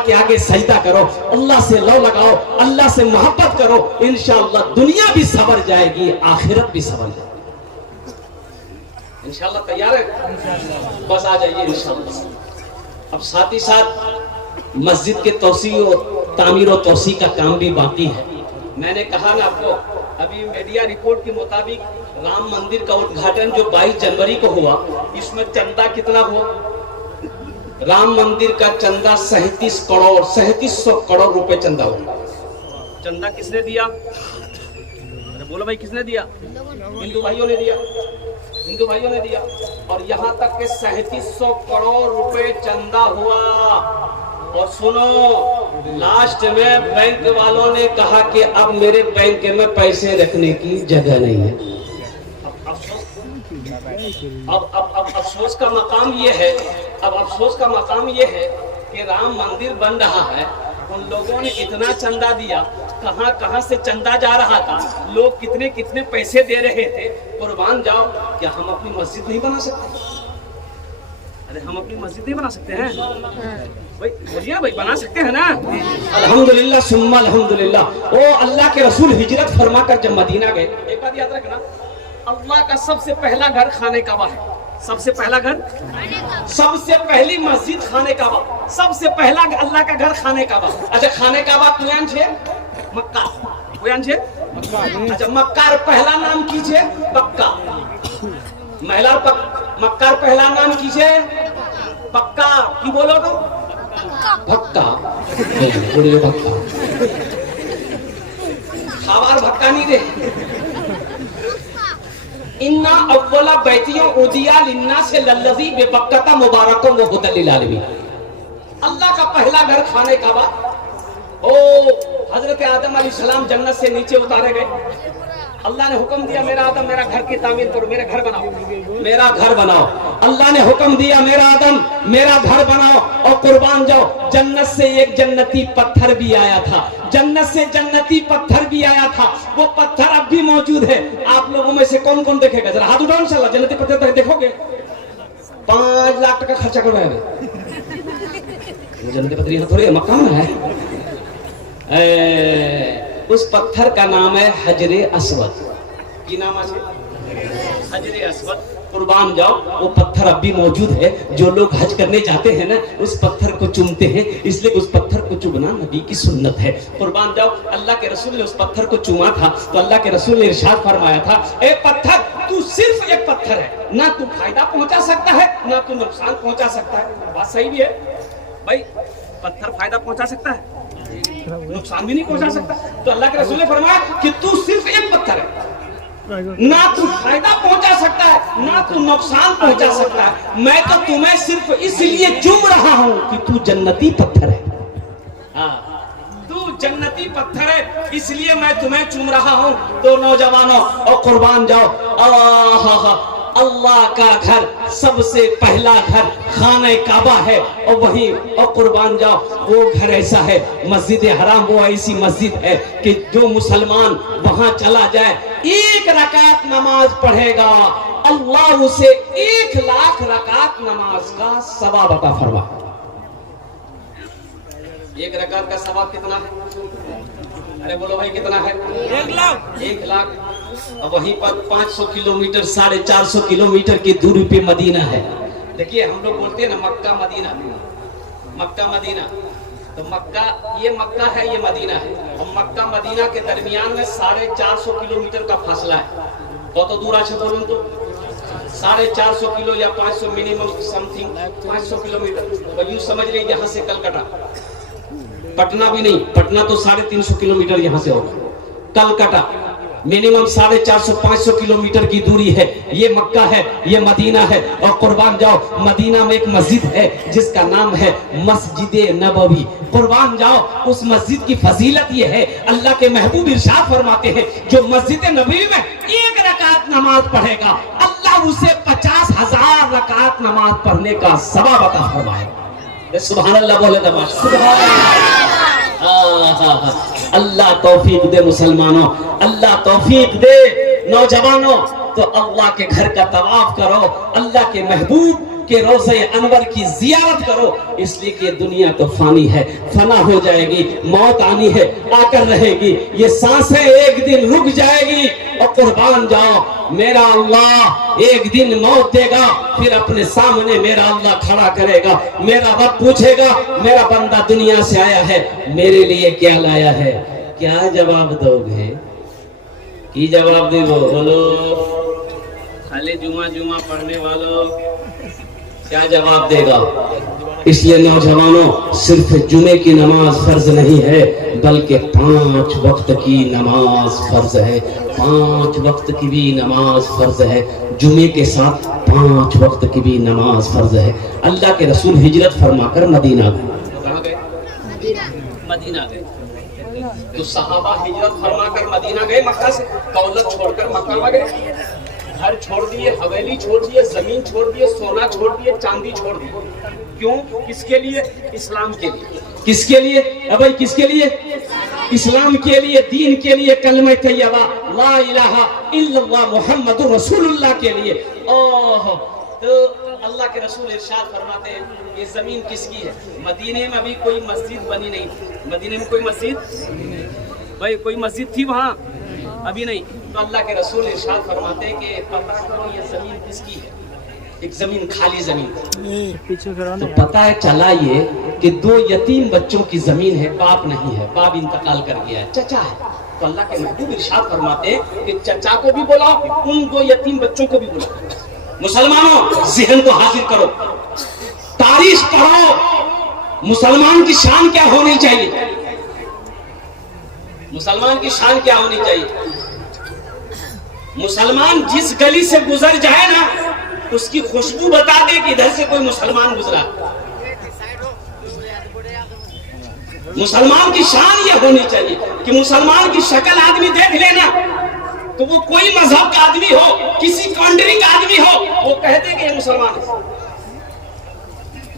के आगे सजदा करो, अल्लाह से लौ लगाओ, अल्लाह से मोहब्बत करो, इंशाअल्लाह दुनिया भी सवर जाएगी, आखिरत भी सवर जाएगी। इंशाअल्लाह तैयार है? बस आ जाइए इंशाअल्लाह। अब साथ ही साथ मस्जिद के तौसी और तामीर और तौसी का काम भी बाकी है। मैंने कहा ना आपको, अभी मीडिया रिपोर्ट के मुताबिक राम मंदिर का उद्घाटन जो 22 जनवरी को हुआ, इसमें चंदा कितना हुआ? राम मंदिर का चंदा 3700 करोड़ रुपए चंदा हुआ। चंदा किसने दिया? अरे बोलो भाई, किसने दिया? हिंदू भाइयों ने दिया, हिंदू भाइयों ने दिया। और यहाँ तक के 3700 करोड़ रुपए चंदा हुआ। और सुनो, लास्ट में बैंक वालों ने कहा कि अब मेरे बैंक में पैसे रखने की जगह नहीं है। अब अफसोस का मकाम ये है, अब अफसोस का मकाम ये है कि राम मंदिर बन रहा है, उन लोगों ने इतना चंदा दिया, कहां कहां से चंदा जा रहा था, लोग कितने कितने पैसे दे रहे थे। कुर्बान जाओ, क्या हम अपनी मस्जिद नहीं बना सकते? अरे हम अपनी मस्जिद नहीं बना सकते हैं भाई? बोलिए भाई, बना सकते हैं ना? अल्हम्दुलिल्लाह सुम्मा अल्हम्दुलिल्लाह। ओ अल्लाह के रसूल हिजरत फरमा कर जब मदीना गए, एक बात याद रखना, अल्लाह का सबसे पहला घर खाने काबा है। सबसे पहला घर, सबसे पहली मस्जिद खाने काबा, सबसे पहला अल्लाह का घर खाने काबा। अच्छा, खाने काबा कुयान छे मक्का, कुयान छे मक्का। अच्छा, मक्कार पहला नाम कीजिए पक्का, महिला मक्कार पहला नाम कीजिए पक्का। की बोलो तो भक्का, बोलिए भक्का, खावार भक्का नहीं दे। इन्ना अव्वला बैतियों उदिया लिन्ना से लल्लज़ी बेबक्कता मुबारकों व हुदल लिल आलमीन। अल्लाह का पहला घर खाने काबा। ओ हजरत आदम अलैहिस्सलाम जन्नत से नीचे उतारे गए, अल्लाह ने हुक्म दिया, मेरा आदम मेरा घर की तामीर करो, मेरा घर बनाओ, मेरा घर बनाओ। अल्लाह ने हुक्म दिया, मेरा आदम मेरा घर बनाओ। और कुर्बान जाओ, जन्नत से एक जन्नती पत्थर भी आया था, जन्नत से जन्नती पत्थर भी आया था, वो पत्थर अब भी मौजूद है। आप लोगों में से कौन कौन देखेगा? जरा हाथ उठाओ, इंशाल्लाह जन्नती पत्थर तक देखोगे। 5 लाख टका खर्चा करवाएंगे जन्नती पत्थर, यहाँ थोड़ी मक्का में है। उस पत्थर का नाम है हजरे अस्वद। की नाम है? हजरे अस्वद। कुर्बान जाओ, वो पत्थर अब भी मौजूद है। जो लोग हज करने जाते हैं ना, उस पत्थर को चूमते हैं, इसलिए उस पत्थर को चूमना नबी की सुन्नत है। कुर्बान जाओ, अल्लाह के रसूल ने उस पत्थर को चूमा था, तो अल्लाह के रसूल ने इरशाद फरमाया था, ए पत्थर, तू सिर्फ एक पत्थर है, ना तू फायदा पहुंचा सकता है, ना तू नुकसान पहुंचा सकता है। बात सही भी है भाई, पत्थर फायदा पहुंचा सकता है, नुकसान भी नहीं पहुंचा सकता। तो अल्लाह के रसूल ने फरमाया कि तू सिर्फ एक पत्थर है, ना तू फायदा पहुंचा सकता है, ना तू नुकसान पहुंचा सकता है। मैं तो तुम्हें सिर्फ इसलिए चूम रहा हूं कि तू जन्नती पत्थर है। तू जन्नती पत्थर है, इसलिए मैं तुम्हें चूम रहा हूं। तो नौजवानों, और कुर्बान जाओ, अल्लाह का घर सबसे पहला घर खाने काबा है। और वही, और कुर्बान जाओ, वो घर ऐसा है, मस्जिद हराम वो ऐसी मस्जिद है कि जो मुसलमान वहां चला जाए, 1 रकात नमाज पढ़ेगा, अल्लाह उसे 1 लाख रकात नमाज का सवाब अता फरमा। 1 रकात का सवाब कितना है? अरे बोलो भाई, कितना है? 1 लाख। 1 लाख। अब वहीं पर 500 किलोमीटर, 450 किलोमीटर की दूरी पे मदीना है। देखिए, हम लोग बोलते हैं ना मक्का मदीना, मक्का मदीना। तो मक्का, ये मक्का है, ये मदीना है। और मक्का मदीना के दरमियान में 450 किलोमीटर का फासला है। कत दूर আছে বলুন তো? 450 किलो या 500 मिनिमम समथिंग 500 किलोमीटर। और यूं समझ लीजिए यहाँ से कलकत्ता, पटना भी नहीं, पटना तो 350 किलोमीटर यहाँ से होगा, कलकत्ता मिनिमम 450-500 किलोमीटर की दूरी है। ये मक्का है, ये मदीना है। और कुर्बान जाओ, मदीना में एक मस्जिद है जिसका नाम है मस्जिद नबवी। कुर्बान जाओ, उस मस्जिद की फजीलत ये है, अल्लाह के महबूब इरशाद फरमाते हैं, जो मस्जिद नबवी में एक रकात नमाज पढ़ेगा, अल्लाह उसे 50,000 रकात नमाज पढ़ने का सवाब अता फरमाएगा। सुभान अल्लाह बोले अल्लाह तौफीक दे मुसलमानों, अल्लाह तौफीक दे नौजवानों। तो अल्लाह के घर का तवाफ करो, अल्लाह के महबूब के रोज़े अनवर की जियारत करो, इसलिए कि दुनिया तो फानी है, फना हो जाएगी, मौत आनी है, आकर रहेगी। ये सांसें एक दिन रुक जाएगी। और कुर्बान जाओ, मेरा अल्लाह एक दिन मौत देगा, फिर अपने सामने मेरा अल्लाह खड़ा करेगा। मेरा रब पूछेगा, मेरा बंदा दुनिया से आया है, मेरे लिए क्या लाया है? क्या जवाब दोगे? की जवाब दे बोलो, खाली जुमा जुमा पढ़ने वालों क्या जवाब देगा? इसलिए नौजवानों, सिर्फ जुमे की नमाज फर्ज नहीं है, बल्कि 5 वक्त की नमाज फर्ज है। 5 वक्त की भी नमाज फर्ज है। जुमे के साथ 5 वक्त की भी नमाज फर्ज है। अल्लाह के रसूल हिजरत फरमाकर मदीना गए। कहाँ गए? मदीना गए। तो सहाबा हिजरत फरमाकर मदीना गए, मक्का से दौलत छोड़कर मक्का में गए। घर छोड़ दिए, हवेली छोड़ दिए, जमीन छोड़ दिए, सोना छोड़ दिए, चांदी छोड़ दिए। क्यों? किसके लिए? इस्लाम के लिए। किसके लिए? अबे किसके लिए? इस्लाम के लिए, दीन के लिए, कलमा तैयबा ला इलाहा इल्लल्लाह मुहम्मदुर रसूलुल्लाह के लिए। ओह, तो अल्लाह के रसूल इरशाद फरमाते हैं, ये जमीन किसकी है? मदीने में अभी कोई मस्जिद बनी नहीं थी। मदीने में कोई मस्जिद, भाई कोई मस्जिद थी वहाँ? अभी नहीं। तो अल्लाह के रसूल इरशाद फरमाते हैं कि पता करो ये जमीन किसकी है। एक जमीन, खाली जमीन। तो पता है चला ये कि 2 यतीम बच्चों की जमीन है, बाप नहीं है, बाप इंतकाल कर गया है, चचा है। तो अल्लाह के महबूब इरशाद फरमाते हैं कि चचा को भी बुलाओ, उन 2 यतीम बच्चों को भी बुलाओ। मुसलमानों, ज़हन को हाजिर करो, तारीख पढ़ो, मुसलमान की शान क्या होनी चाहिए? मुसलमान की शान क्या होनी चाहिए? मुसलमान जिस गली से गुजर जाए ना, उसकी खुशबू बता दे कि इधर से कोई मुसलमान गुजरा। मुसलमान की शान यह होनी चाहिए कि मुसलमान की शक्ल आदमी देख लेना, तो वो कोई मजहब का आदमी हो, किसी कंट्री का आदमी हो, वो कहते कि ये मुसलमान है।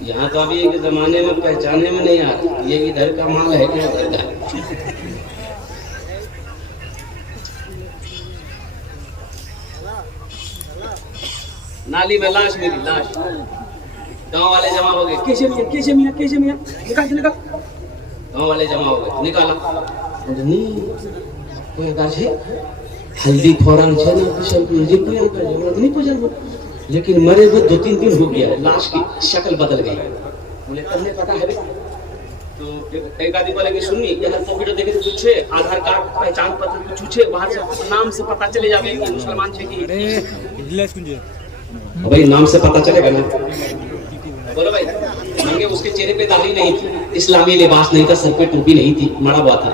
यहाँ तो अभी एक जमाने में पहचाने में नहीं आ रहा, ये इधर का माल है क्या उधर का। नाली में लाश मिली, लाश। गांव वाले जमा हो गए, कैसे मियां, कैसे मियां, कैसे मियां, निकाल के निकाल। गांव वाले जमा हो गए, निकाला। कोई आकाश है, हल्दी फौरन छे ना, कुछ कोई आकाश नहीं पहुंचा। लेकिन मरे हुए 2-3 दिन हो गया, लाश की शक्ल बदल गई। बोले तुम्हें पता है? तो एक आदमी बोले कि सुनिए, यहाँ पॉकेट देखे तो पूछे, आधार कार्ड, पहचान पत्र पूछे, वहां से नाम से पता चले जाए कि मुसलमान छे कि भाई नाम से पता चलेगा ना। बोलो भाई, नंगे उसके चेहरे पे दाढ़ी नहीं थी, इस्लामी लिबास नहीं था, सर पे टोपी नहीं थी, मरा हुआ था।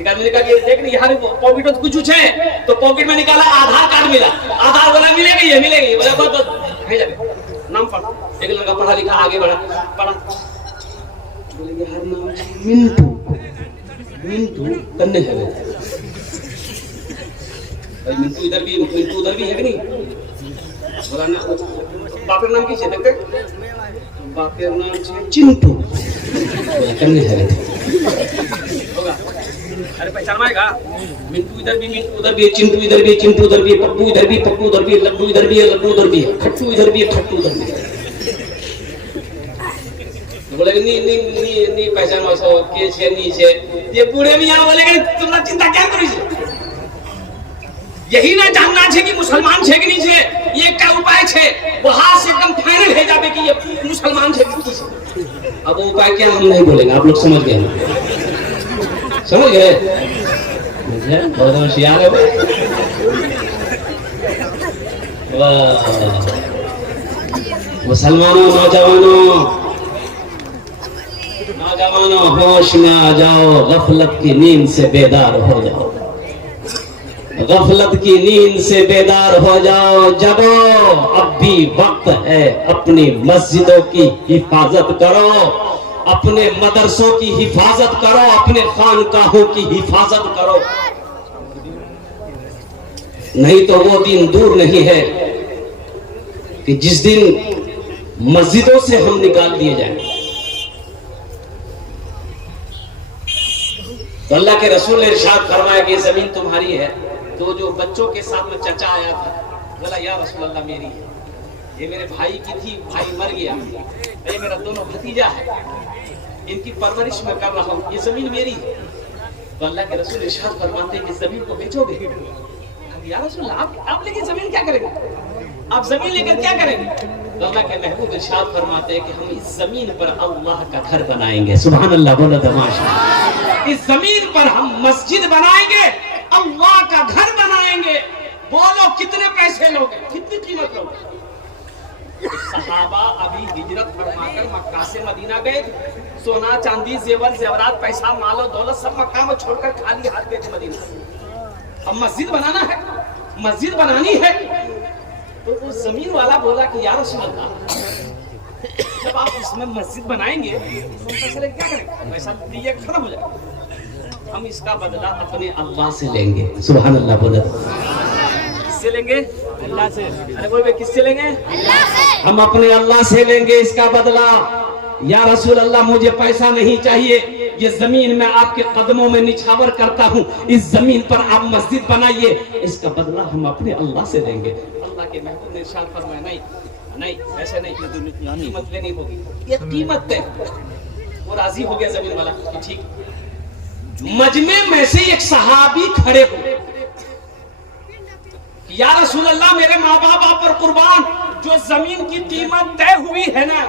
एक आदमी ने कहा कि देख नहीं यहाँ पॉकेट में कुछ है, तो पॉकेट में निकाला, आधार कार्ड मिला। आधार बोला मिलेगी, ये मिलेगी। बोला बस नाम पढ़। एक लड़का पढ़ा लिखा आगे बढ़ा, पढ़ा, बोले यार नाम मिंटू, मिंटू करने है भाई, मिंटू इधर भी, मिंटू उधर भी है कि नहीं? बोला ना, बापेर नाम की देखते, बापेर नाम छे चिंटू, करने है होगा। अरे पहचान आएगा, मिंटू इधर भी, मिंटू उधर भी, चिंटू इधर भी, चिंटू उधर भी, पप्पू इधर भी, पप्पू उधर भी, लड्डू इधर भी, लड्डू उधर भी, खट्टू इधर भी, खट्टू उधर भी। बोले नहीं नहीं नहीं नहीं पहचान वासो के छे नहीं छे। ये बूढ़े मियां बोलेंगे तुमरा चिंता क्या करी छे? यही ना जानना छे कि मुसलमान छे कि नहीं छे, ये क्या उपाय छे? वहां से एकदम फाइनल हो जाबे कि ये मुसलमान छे कि नहीं छे। अब वो उपाय क्या हम नहीं बोलेंगे, आप लोग समझ गए, समझ गए? बहुत होशियार है मुसलमानों, नौजवानों, होश में आ जाओ, गफलत की नींद से बेदार हो जाओ। गफलत की नींद से बेदार हो जाओ, जगो, अब भी वक्त है। अपनी मस्जिदों की हिफाजत करो, अपने मदरसों की हिफाजत करो, अपने खानकाहों की हिफाजत करो, नहीं तो वो दिन दूर नहीं है कि जिस दिन मस्जिदों से हम निकाल दिए जाएंगे। तो अल्लाह के रसूल ने इरशाद फरमाया कि जमीन तुम्हारी है। तो जो बच्चों के साथ में चचा आया था, बोला या रसूल अल्लाह मेरी है, ये मेरे भाई की थी, भाई मर गया, ये मेरा दोनों भतीजा है, इनकी परवरिश मैं कर रहा हूँ, ये जमीन मेरी है। तो अल्लाह के रसूल इरशाद फरमाते हैं कि जमीन को बेचोगे? या रसूल आप लेकिन जमीन क्या करेंगे? आप जमीन लेकर क्या करेंगे? तो अल्लाह के महबूब इरशाद फरमाते हैं कि हम इस जमीन पर अल्लाह का घर बनाएंगे। सुभान अल्लाह, बोलो तमाशा। इस जमीन पर हम मस्जिद बनाएंगे, अल्लाह का घर बनाएंगे। बोलो कितने पैसे लोगे, कितनी कीमत लोगे? सहाबा अभी हिजरत फरमाकर मक्का से मदीना गए, सोना चांदी जेवर जेवरात पैसा मालो दौलत सब मक्का में छोड़कर खाली हाथ गए थे मदीना। अब मस्जिद बनाना है, मस्जिद बनानी है, तो उस जमीन वाला बोला कि या रसूल अल्लाह, जब आप इसमें मस्जिद बनाएंगे तो पैसा लेके क्या करेंगे? पैसा दिए खत्म हो जाएगा, हम इसका बदला अपने अल्लाह से लेंगे। सुभान अल्लाह, बोला किससे लेंगे? अल्लाह से। अरे बोल, किससे लेंगे? अल्लाह से। हम अपने अल्लाह से लेंगे इसका बदला। या रसूल अल्लाह, मुझे पैसा नहीं चाहिए, ये जमीन मैं आपके कदमों में निछावर करता हूँ, इस जमीन पर आप मस्जिद बनाइए, इसका बदला हम अपने अल्लाह से लेंगे। अल्लाह के महबूब ने इरशाद फरमाया, नहीं नहीं, ऐसे नहीं, कीमत लेनी होगी, ये कीमत तय। वो राजी हो गया जमीन वाला, ठीक। मजमे में से एक सहाबी खड़े हुए, या रसूल अल्लाह, मेरे माँ बाप आप पर कुर्बान, जो जमीन की कीमत तय हुई है ना,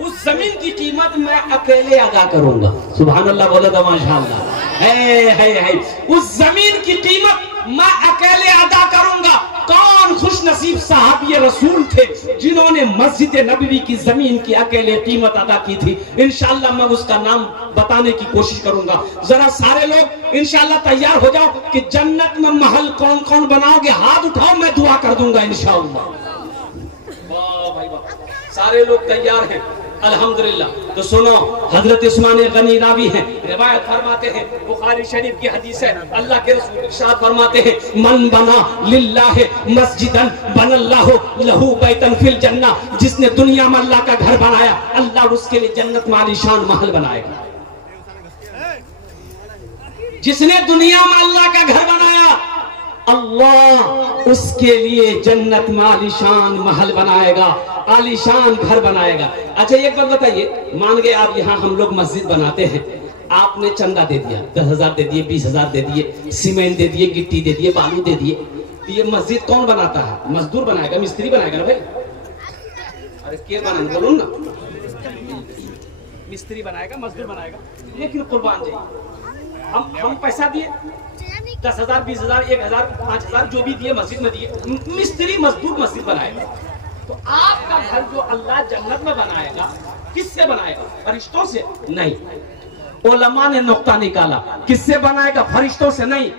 उस जमीन की कीमत मैं अकेले अदा करूंगा। सुभान अल्लाह, बोला था माशाअल्लाह। है उस जमीन की कीमत मैं अकेले अदा करूंगा। कौन खुश नसीब साहब ये रसूल थे जिन्होंने मस्जिद नबवी की जमीन की अकेले कीमत अदा की थी। इंशाअल्लाह मैं उसका नाम बताने की कोशिश करूंगा। जरा सारे लोग इंशाअल्लाह तैयार हो जाओ कि जन्नत में महल कौन कौन बनाओगे, हाथ उठाओ, मैं दुआ कर दूंगा इंशाअल्लाह। वाह भाई वाह, सारे लोग तैयार हैं अल्हम्दुलिल्लाह। तो सुनो, हजरत उस्मान गनी रावी हैं, रिवायत फरमाते हैं, बुखारी शरीफ की हदीस है, अल्लाह के रसूल इरशाद फरमाते हैं, मन बना लिल्लाहि मस्जिदन बनल्लाहु लहू बैतन फिल जन्ना। जिसने दुनिया में अल्लाह का घर बनाया, अल्लाह उसके लिए जन्नत में आलीशान महल बनाएगा। जिसने दुनिया में अल्लाह का घर बनाया, अल्लाह उसके लिए जन्नत में आलीशान महल बनाएगा, आलीशान घर बनाएगा। अच्छा एक बात बताइए, मान गए आप यहाँ हम लोग मस्जिद बनाते हैं, आपने चंदा दे दिया, 10,000 दे दिए, 20,000 दे दिए, सीमेंट दे दिए, गिट्टी दे दिए, बालू दे दिए, तो ये मस्जिद कौन बनाता है? मजदूर बनाएगा, मिस्त्री बनाएगा ना भाई? अरे के बनाएगा बोलो ना, मिस्त्री बनाएगा, मजदूर बनाएगा। लेकिन कुर्बान जाइए, हम पैसा दिए 10,000, 20,000, 1,000, 5,000 जो भी दिए मस्जिद में दिए, मिस्त्री मजदूर मस्जिद बनाएगा। तो आपका घर जो अल्लाह जन्नत में बनाएगा, किससे बनाएगा? फरिश्तों से नहीं। उलमा ने नुक्ता निकाला, किससे बनाएगा? फरिश्तों से नहीं।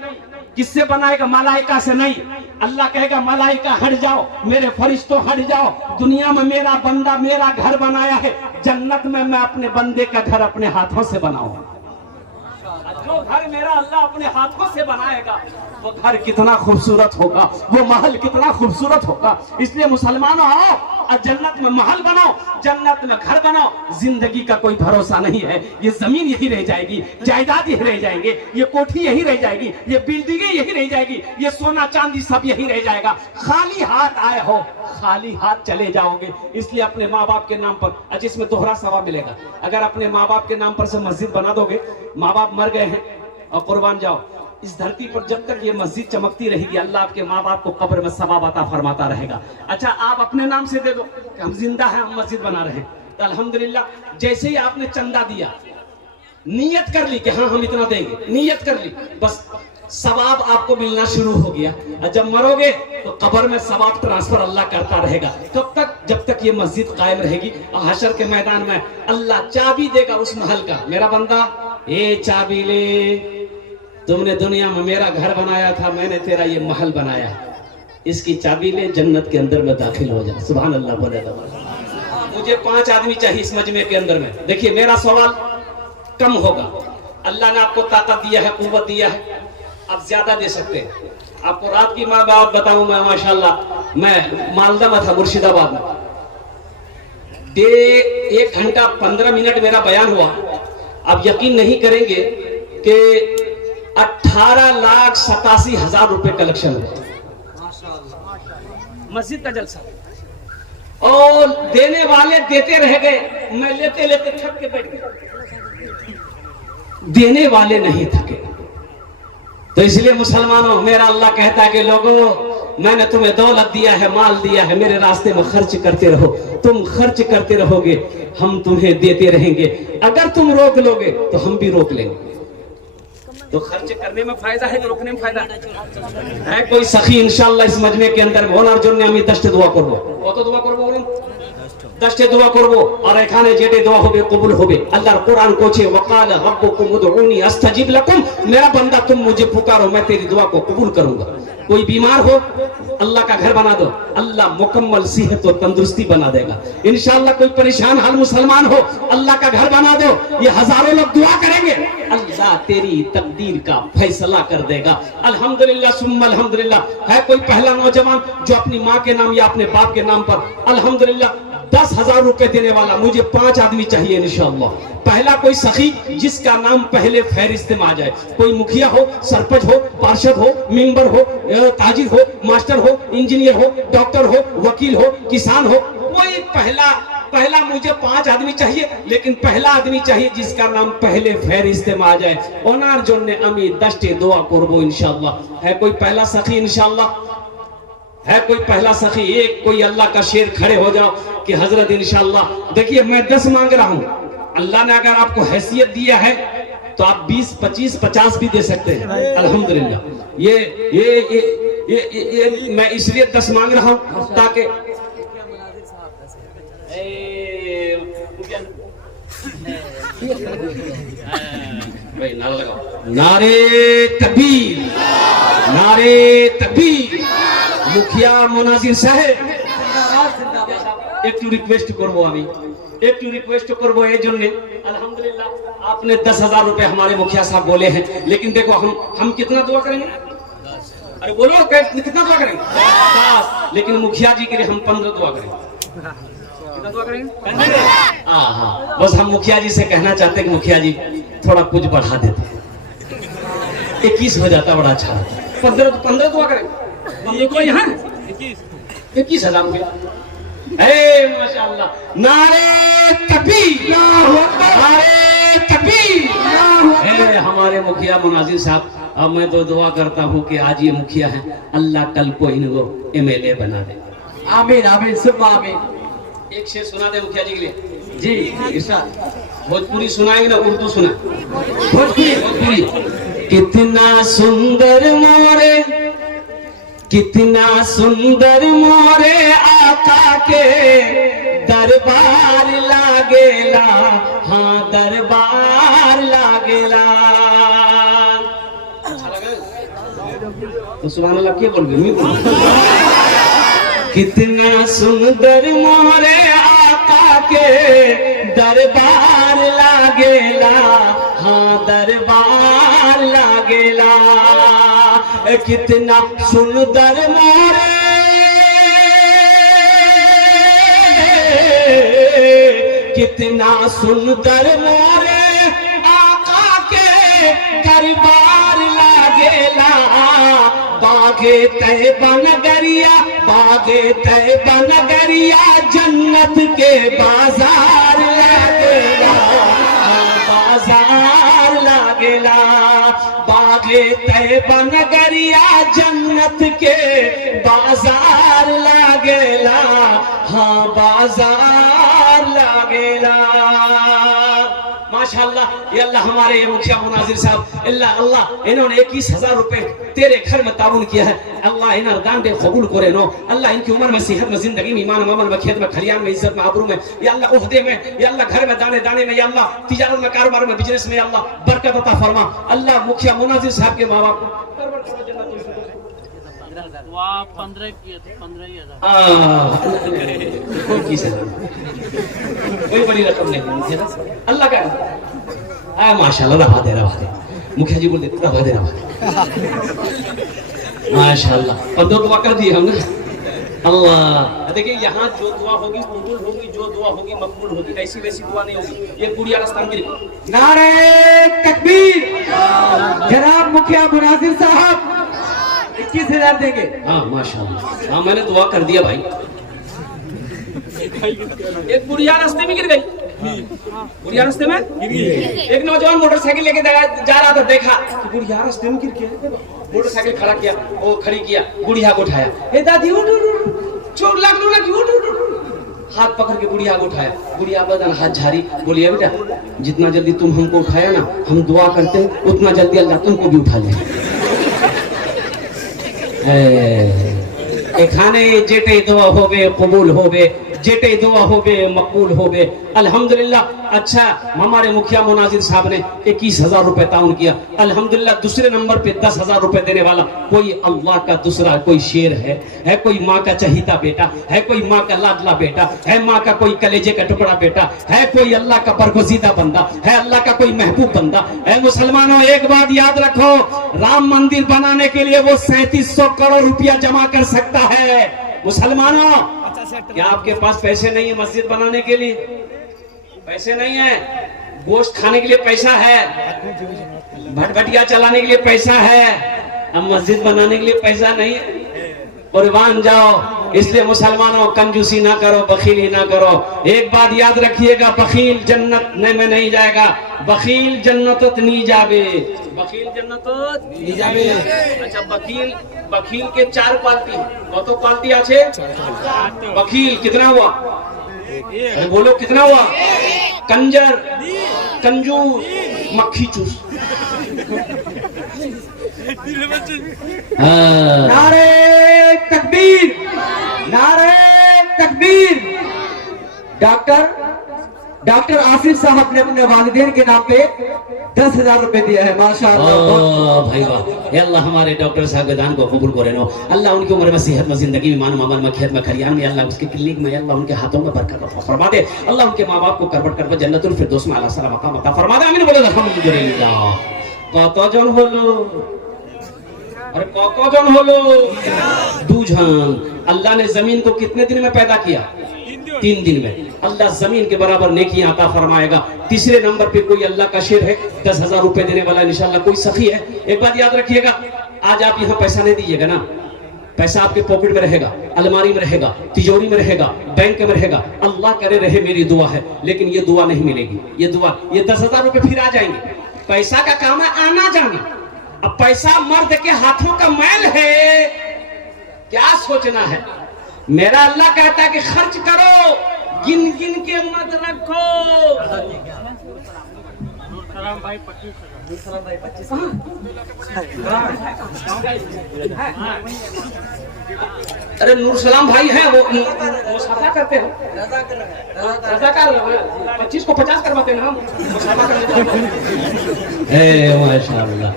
किससे बनाएगा? मलाइका से नहीं। अल्लाह कहेगा मलाइका हट जाओ, मेरे फरिश्तों हट जाओ, दुनिया में मेरा बंदा मेरा घर बनाया है, जन्नत में मैं अपने बंदे का घर अपने हाथों से बनाऊंगा। जो घर मेरा अल्लाह अपने हाथों से बनाएगा, वो घर कितना खूबसूरत होगा, वो महल कितना खूबसूरत होगा। इसलिए मुसलमानों आओ और जन्नत में महल बनाओ, जन्नत में घर बनाओ। जिंदगी का कोई भरोसा नहीं है, ये जमीन यही रह जाएगी, जायदाद यही रह जाएंगे, ये कोठी यही रह जाएगी, ये बिल्डिंगें यही रह जाएगी, ये सोना चांदी सब यही रह जाएगा। खाली हाथ आए हो, खाली हाथ चले जाओगे। इसलिए अपने माँ बाप के नाम पर, अच्छा इसमें दोहरा सवाब मिलेगा, अगर अपने माँ बाप के नाम पर से मस्जिद बना दोगे, माँ बाप मर गए हैं और कुर्बान जाओ, इस धरती पर जब तक ये मस्जिद चमकती रहेगी, अल्लाह आपके माँ बाप को कब्र में सवाब अता फरमाता रहेगा। अच्छा आप अपने नाम से दे दो कि हम जिंदा हैं, हम मस्जिद बना रहे हैं, तो अल्हम्दुलिल्लाह जैसे ही आपने चंदा दिया, नियत कर ली कि हाँ हम इतना देंगे, नियत कर ली, बस सवाब आपको मिलना शुरू हो गया। और जब मरोगे तो कब्र में सवाब ट्रांसफर अल्लाह करता रहेगा। कब तक? जब तक ये मस्जिद कायम रहेगी। और हशर के मैदान में अल्लाह चाबी देगा उस महल का, मेरा बंदा ये चाबी ले, तुमने दुनिया में मेरा घर बनाया था, मैंने तेरा ये महल बनाया, इसकी चाबी ले, जन्नत के अंदर में दाखिल हो जा। सुभान अल्लाह बोले तो मुझे 5 आदमी चाहिए इस मजमे के अंदर में। देखिए मेरा सवाल कम होगा, अल्लाह ने आपको ताकत दिया है, कुव्वत दिया है, आप ज्यादा दे सकते हैं। आपको रात की बात बताऊं मैं, माशाल्लाह मैं मालदा में था, मुर्शिदाबाद में, 1 घंटा 15 मिनट मेरा बयान हुआ। आप यकीन नहीं करेंगे कि 18,87,000 रुपए कलेक्शन हुआ मस्जिद का जलसा, और देने वाले देते रह गए, मैं लेते लेते थक के बैठ गया, देने वाले नहीं थके। तो इसलिए मुसलमानों, मेरा अल्लाह कहता है कि लोगों, मैंने तुम्हें दौलत दिया है, माल दिया है, मेरे रास्ते में खर्च करते रहो। तुम खर्च करते रहोगे, हम तुम्हें देते रहेंगे। अगर तुम रोक लोगे तो हम भी रोक लेंगे। तो खर्च करने में फायदा है कि रोकने में फायदा है? कोई सखी इंशाल्लाह इस मजमे के अंदर ওনার জন্য আমি 10টা দোয়া করব। কত দোয়া করব বলুন? 10টা দোয়া করব। আর এখানে যেটা দোয়া হবে কবুল হবে। আল্লাহর কোরআন কোছে वकाल रब्बुकुम उदऊनी अस्तजिब लकुम, मेरा बंदा तुम मुझे पुकारो, मैं तेरी दुआ को कबूल करूंगा। कोई बीमार हो, अल्लाह का घर बना दो, अल्लाह मुकम्मल सेहत और तंदुरुस्ती बना देगा इंशाअल्लाह। कोई परेशान हाल मुसलमान हो, अल्लाह का घर बना दो, ये हजारों लोग दुआ करेंगे, अल्लाह तेरी तकदीर का फैसला कर देगा। अल्हम्दुलिल्लाह सुम्मा अल्हम्दुलिल्लाह। है कोई पहला नौजवान जो अपनी माँ के नाम या अपने बाप के नाम पर अल्हम्दुलिल्लाह 10,000 रुपए देने वाला? मुझे 5 आदमी चाहिए इंशाअल्लाह। पहला कोई सखी जिसका नाम पहले फहरिस्त में आ जाए, कोई मुखिया हो, सरपंच हो, पार्षद हो, मेंबर हो, ताजिर हो, मास्टर हो, इंजीनियर हो, डॉक्टर हो, वकील हो, किसान हो, कोई पहला मुझे 5 आदमी चाहिए, लेकिन पहला आदमी चाहिए जिसका नाम पहले फहरिस्त में आ जाए। ओनार जन्ने আমি 10टे दुआ করব इंशाअल्लाह। है कोई पहला सखी इंशाअल्लाह? है कोई पहला सखी? एक कोई अल्लाह का शेर खड़े हो जाओ कि हजरत इंशाअल्लाह। देखिए मैं 10 मांग रहा हूँ, अल्लाह ने अगर आपको हैसियत दिया है तो आप 20, 25, 50 भी दे सकते हैं अल्हम्दुलिल्लाह। ये मैं इसलिए 10 मांग रहा हूँ ताकि नारे तकबीर, नारे तकबीर। मुखिया मुनाजिर साहेब একটু রিকোয়েস্ট করব, আমি একটু রিকোয়েস্ট করব এই জন্য। अल्हम्दुलिल्लाह आपने 10,000 रुपए हमारे मुखिया साहब बोले हैं, लेकिन देखो हम कितना दुआ करेंगे? अरे बोलो कितना दुआ करेंगे? 10। लेकिन मुखिया जी के लिए हम 15 दुआ करेंगे। कितना दुआ करेंगे? 15। हाँ, बस हम मुखिया जी से कहना चाहते हैं कि मुखिया जी थोड़ा कुछ बढ़ा देते, 21 हो जाता बड़ा अच्छा होता। 15 दुआ करेंगे। 21,000 रुपया। माशाअल्लाह, नारे तकबीर, नारे तकबीर। हमारे मुखिया मुनाजिर साहब, अब मैं तो दुआ करता हूँ कि आज ये मुखिया है, अल्लाह कल को इनको MLA बना दे। आमीन आमीन सुम्मा आमीन। एक शेर सुना दे मुखिया जी के लिए। जी इरशाद। भोजपुरी सुनाएंगे ना उर्दू सुना? भोजपुरी। कितना सुंदर मोरे, कितना सुंदर मोरे आका के दरबार लागेला, हाँ दरबार लागेला। अच्छा लगा तो सुभान अल्लाह क्या बोल गए? कितना सुंदर मोरे आका के दरबार लागेला, हाँ दरबार लागेला। कितना सुंदर मोरे, कितना सुंदर मोरे आका के दरबार लागेला। बागे तैयबा नगरिया, बागे तैयबा नगरिया, जन्नत के बाजार लागेला, बाजार लागेला। बागे तैयबा नगरिया, जन्नत के बाजार लागेला, हाँ बाजार लागेला। माशाअल्लाह, ये अल्लाह हमारे ये मुखिया मुनाजिर साहब अल्लाह अल्लाह इन्होंने 21,000 रुपए तेरे घर में ताउन किया है। अल्लाह इन्हें दान दे कबूल करे नो। अल्लाह इनकी उम्र में, सेहत में, जिंदगी में, ईमान में, अमल में, खेत में, खलियान में, इज्जत में, आबरू में, या अल्लाह उहदे में, या अल्लाह घर में, दाने दाने में, या अल्लाह तिजारत में, कारोबार में, बिजनेस में, या अल्लाह बरकत अता फरमा। अल्लाह मुखिया मुनाजिर साहब के माँ बाप को 15 किए थे, 15,000। कोई बड़ी रकम नहीं है अल्लाह का। माशाल्लाह, रहा दे मुखिया जी बोलते रहा दे माशाल्लाह। और दो दुआ कर दिए हमने। अल्लाह देखिए, यहाँ जो दुआ होगी कबूल होगी, जो दुआ होगी मकबूल होगी, ऐसी वैसी दुआ नहीं होगी। ये गुड़िया रास्ता गिर। नारे तकबीर। जनाब मुखिया मुनाजिर साहब 21,000 देंगे। हाँ माशाल्लाह, हाँ मैंने दुआ कर दिया भाई। एक गुड़िया रास्ते में गिर गई। गुड़िया रास्ते में एक नौजवान मोटरसाइकिल लेके जा रहा था, देखा कि गुड़िया रास्ते में गिर गया, मोटरसाइकिल खड़ा किया, वो खड़ी किया, गुड़िया को उठाया। ए दादी उठ उठ, चोट लगी उठ उठ। हाथ पकड़ के गुड़िया को उठाया। गुड़िया बदन हाथ झारी, बोलिए बेटा जितना जल्दी तुम हमको उठाया ना, हम दुआ करते हैं उतना जल्दी अल्लाह तुमको भी उठा ले। खाने जेटे दुआ होवे कबूल होवे, जेटे दुआ होवे मकबूल होवे। अल्हम्दुलिल्लाह। अच्छा, हमारे मुखिया मुनाजिर साहब ने 21,000 रुपए ताउन किया। अल्हम्दुलिल्लाह। दूसरे नंबर पे 10,000 रुपए देने वाला कोई अल्लाह का दूसरा कोई शेर है कोई माँ का चहीता बेटा है, कोई माँ का लाडला बेटा है, माँ का कोई कलेजे का टुकड़ा बेटा है, कोई अल्लाह का बरगुज़ीदा बंदा है, अल्लाह का कोई महबूब बंदा है। मुसलमानों एक बात याद रखो, राम मंदिर बनाने के लिए वो 3700 करोड़ रुपया जमा कर सकता है। मुसलमानों, क्या आपके पास पैसे नहीं है मस्जिद बनाने के लिए? पैसे नहीं है। गोश्त खाने के लिए पैसा है, भटभटिया चलाने के लिए पैसा है, अब मस्जिद बनाने के लिए पैसा नहीं है। कुर्बान जाओ। इसलिए मुसलमानों कंजूसी ना करो, बखीली ना करो। एक बात याद रखिएगा, बखील जन्नत में नहीं जाएगा, बखील जन्नत नहीं जावे, बखील जन्नत नहीं जावे। अच्छा, बखील के 4 क्वालिटी, कत क्वालिटी আছে? बखील कितना हुआ? अरे बोलो कितना हुआ? कंजर, कंजूस, मक्खी चूस। नारे तकबीर, नारे तकबीर। डॉक्टर आसिफ साहब ने अपने वालिदैन के नाम पे 10,000 रुपए दिया है। माशाअल्लाह भाई वाह। अल्लाह हमारे डॉक्टर साहब के दान को कबूल करे नो। अल्लाह उनकी उम्र में, सेहत में, जिंदगी में, मान अमल में, खेत में, खलियान में, अल्लाह उसके क्लिनिक में, अल्लाह उनके हाथों में बरकत अता फरमा दे। अल्लाह उनके माँ बाप को करबट करबट जन्नतुल फिरदौस में आला सलाम मकाम अता फरमा दे। आमीन बोलो अल्हम्दुलिल्लाह। কতজন হলো? अरे कौन होलो? 2 जन। अल्लाह ने जमीन को कितने दिन में पैदा किया? 3 दिन में। अल्लाह जमीन के बराबर नेकी अता फरमाएगा। तीसरे नंबर पे कोई अल्लाह का शेर है, 10,000 रुपए देने वाला इंशाल्लाह कोई सखी है। एक बात याद रखिएगा, आज आप यहाँ पैसा नहीं दीजिएगा ना, पैसा आपके पॉकेट में रहेगा, अलमारी में रहेगा, तिजोरी में रहेगा, बैंक में रहेगा। अल्लाह करे रहे, मेरी दुआ है, लेकिन ये दुआ नहीं मिलेगी। ये 10,000 रुपए फिर आ जाएंगे। पैसा का काम है आना जाना। अब पैसा मर्द के हाथों का मैल है, क्या सोचना है? मेरा अल्लाह कहता है कि खर्च करो, गिन गिन के मत रखो। भाई 25,000। अरे नूर सलाम भाई है, वो सफा करते हो, रज़ाकार 25 को 50 करवाते हैं हम। माशाअल्लाह,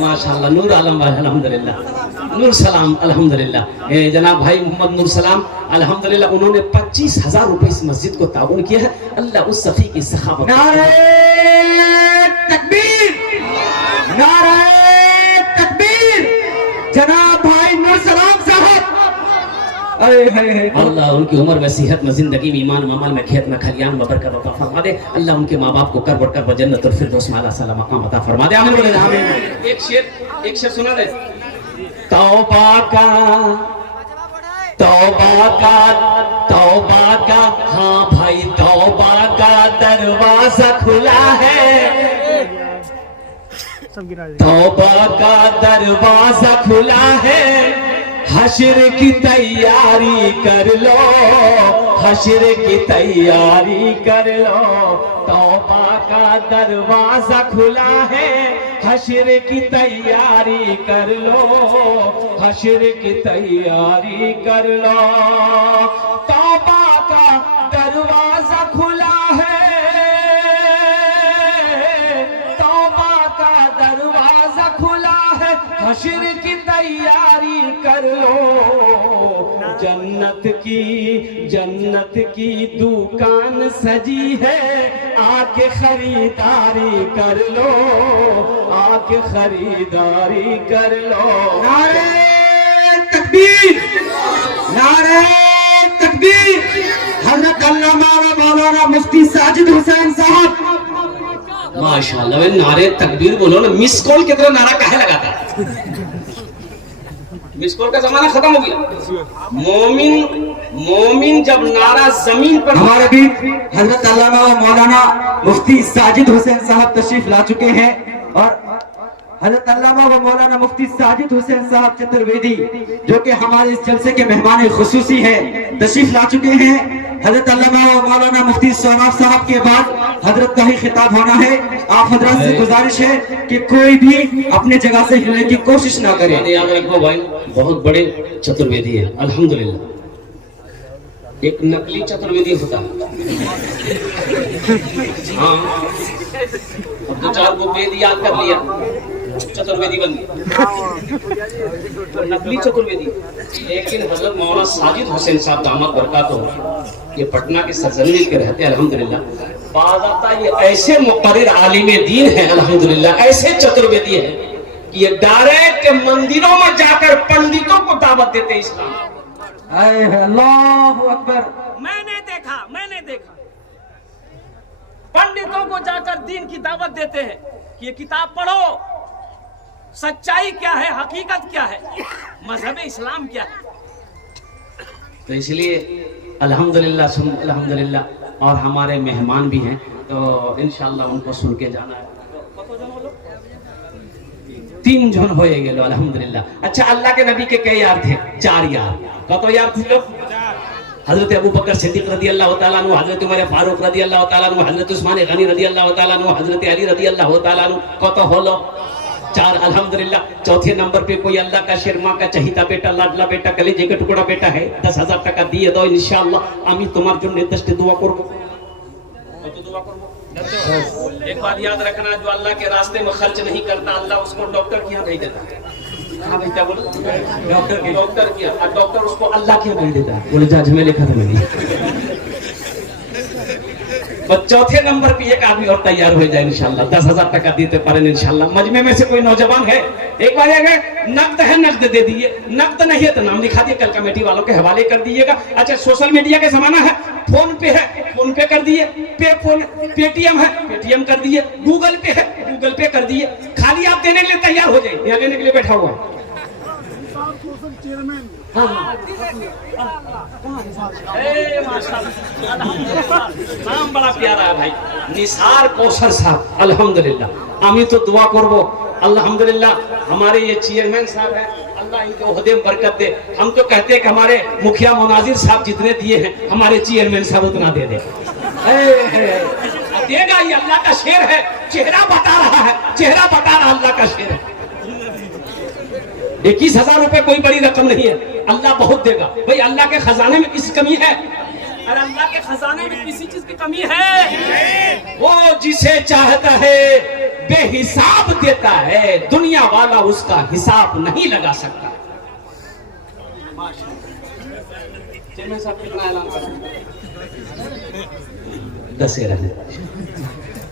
माशाअल्लाह। नूर आलम भाई अल्हम्दुलिल्लाह, नूर सलाम अल्हम्दुलिल्लाह। जनाब भाई मोहम्मद नूर सलाम अल्हम्दुलिल्लाह, उन्होंने 25,000 रुपए इस मस्जिद को ताउन किया है। अल्लाह उस सखी की सखावत। नारे तकबीर, नारे तकबीर। जनाब भाई नूर सलाम साहब, अल्लाह उनकी उम्र में, सेहत में, जिंदगी में, ईमान में, अमल में, खेत में, खलियान में बरकत अता फरमा दे। अल्लाह उनके माँ बाप को करबट करबट जन्नतुल फिरदौस में आला सलाम मकाम अता फरमा दे। आमीन बोले आमीन। एक शेर सुना दे। तौबा का हाँ भाई, तौबा का दरवाजा खुला है, तौबा का दरवाजा खुला है। हश्र की तैयारी कर लो, हश्र की तैयारी कर लो, तौबा का दरवाजा खुला है, हश्र की तैयारी कर लो, हश्र की तैयारी कर लो, तौबा का दरवाजा खुला है, तौबा का दरवाजा खुला है, हश्र की तैयारी कर लो, जन्नत की दुकान सजी है, आके खरीदारी कर लो, आके खरीदारी कर लो। नारे तकबीर, नारे तकबीर। हजरत अल्लामा व मौलाना मुफ्ती साजिद हुसैन साहब। माशाल्लाह, वे नारे तकबीर बोलो ना, मिस कॉल की तरह नारा काहे लगाता है? मिस कॉल का जमाना खत्म हो गया। मोमिन जब नारा जमीन पर। हमारे बीच हजरत अल्लामा व मौलाना मुफ्ती साजिद हुसैन साहब तशरीफ ला चुके हैं और हजरत अल्लामा व मौलाना मुफ्ती साजिद हुसैन साहब चतुर्वेदी जो कि हमारे इस जलसे के मेहमान खुसूसी है तशरीफ ला चुके हैं। हजरत अल्लामा व मौलाना मुफ्ती सोनाफ साहब के बाद हजरत का ही खिताब होना है। आप हजरत से गुजारिश है कि कोई भी अपने जगह से हिलने की कोशिश ना करे। याद रखो भाई, बहुत बड़े चतुर्वेदी है अल्हम्दुलिल्लाह। एक नकली चतुर्वेदी होता है, हाँ, अब दो चार को वेद याद कर लिया, चतुर्वेदी बन गया, तो नकली चतुर्वेदी। लेकिन हजरत मौलाना साजिद हुसैन साहब दामद बरकातहू ये पटना के सरजमीन के रहते हैं अल्हम्दुलिल्लाह। बाज़ आता ये ऐसे मुक़र्रिर आलिम दीन है अल्हम्दुलिल्लाह, ऐसे चतुर्वेदी है कि ये डायरेक्ट मंदिरों में जाकर पंडितों को दावत देते इस्लाम। अल्लाहु अकबर। मैंने देखा पंडितों को जाकर दीन की दावत देते हैं कि ये किताब पढ़ो, सच्चाई क्या है, हकीकत क्या है, मजहब इस्लाम क्या है। तो इसलिए अल्हम्दुलिल्लाह अल्हम्दुलिल्लाह, और हमारे मेहमान भी हैं तो इंशाअल्लाह उनको सुन के जाना है। 3 जन हो गए अल्हम्दुलिल्लाह। अच्छा, अल्लाह के नबी के कई यार थे? 4 यार। कतो यार थे लोग? हजरत अबू बकर सिद्दीक रदी अल्लाह तआला अन्हु, हजरत उमर फारूक रदी अल्लाह तआला अन्हु, हजरत उस्मान गनी रदी अल्लाह तआला अन्हु, हजरत अली रदी अल्लाह तआला अन्हु। कतो होलो? 4 अल्हम्दुलिल्लाह। चौथे नंबर पे कोई अल्लाह का शेर, माँ का चहिता बेटा, लाडला बेटा, कलेजे का टुकड़ा बेटा है, 10,000 टाका दिए दो इंशाअल्लाह। आमी तुम्हार जन्य दस्ते दुआ करबो, तो दुआ करबो। एक बात याद रखना, जो अल्लाह के रास्ते में खर्च नहीं करता अल्लाह उसको डॉक्टर के यहाँ भेज देता है। हाँ भाई, क्या बोलो? डॉक्टर के यहाँ, डॉक्टर उसको अल्लाह के यहाँ भेज देता है। बोले जज में लिखा था मैंने। और चौथे नंबर पे एक आदमी और तैयार हो जाए इंशाल्लाह, 10,000 टाका देते पारे इंशाल्लाह। मजमे में से कोई नौजवान है, एक बार अगर नकद है नकद दे दिए, नकद नहीं है तो नाम लिखा दिए, कल कमेटी वालों के हवाले कर दीजिएगा। अच्छा, सोशल मीडिया का जमाना है, फोन पे है, फोन पे कर दिए, पेटीएम है, पेटीएम कर दिए, गूगल पे है, गूगल पे कर दिए। खाली आप देने के लिए तैयार हो जाए, यहाँ देने के लिए बैठा हुआ है। नाम बड़ा प्यारा है भाई, निसार कौसर साहब अल्हम्दुलिल्लाह। आमी तो दुआ करबो अल्हम्दुलिल्लाह। हमारे ये चेयरमैन साहब है, अल्लाह इनके ओहदे में बरकत दे। हम तो कहते हैं कि हमारे मुखिया मुनाजिर साहब जितने दिए हैं, हमारे चेयरमैन साहब उतना दे दे। देगा, ये अल्लाह का शेर है, चेहरा बता रहा है, चेहरा बता रहा अल्लाह का शेर है। 21,000 रुपए कोई बड़ी रकम नहीं है, अल्लाह बहुत देगा। भाई अल्लाह के खजाने में किसी कमी है? अरे अल्लाह के खजाने में किसी चीज की कमी है? वो जिसे चाहता है बेहिसाब देता है, दुनिया वाला उसका हिसाब नहीं लगा सकता। चेयरमैन साहब कितना ऐलान कर 10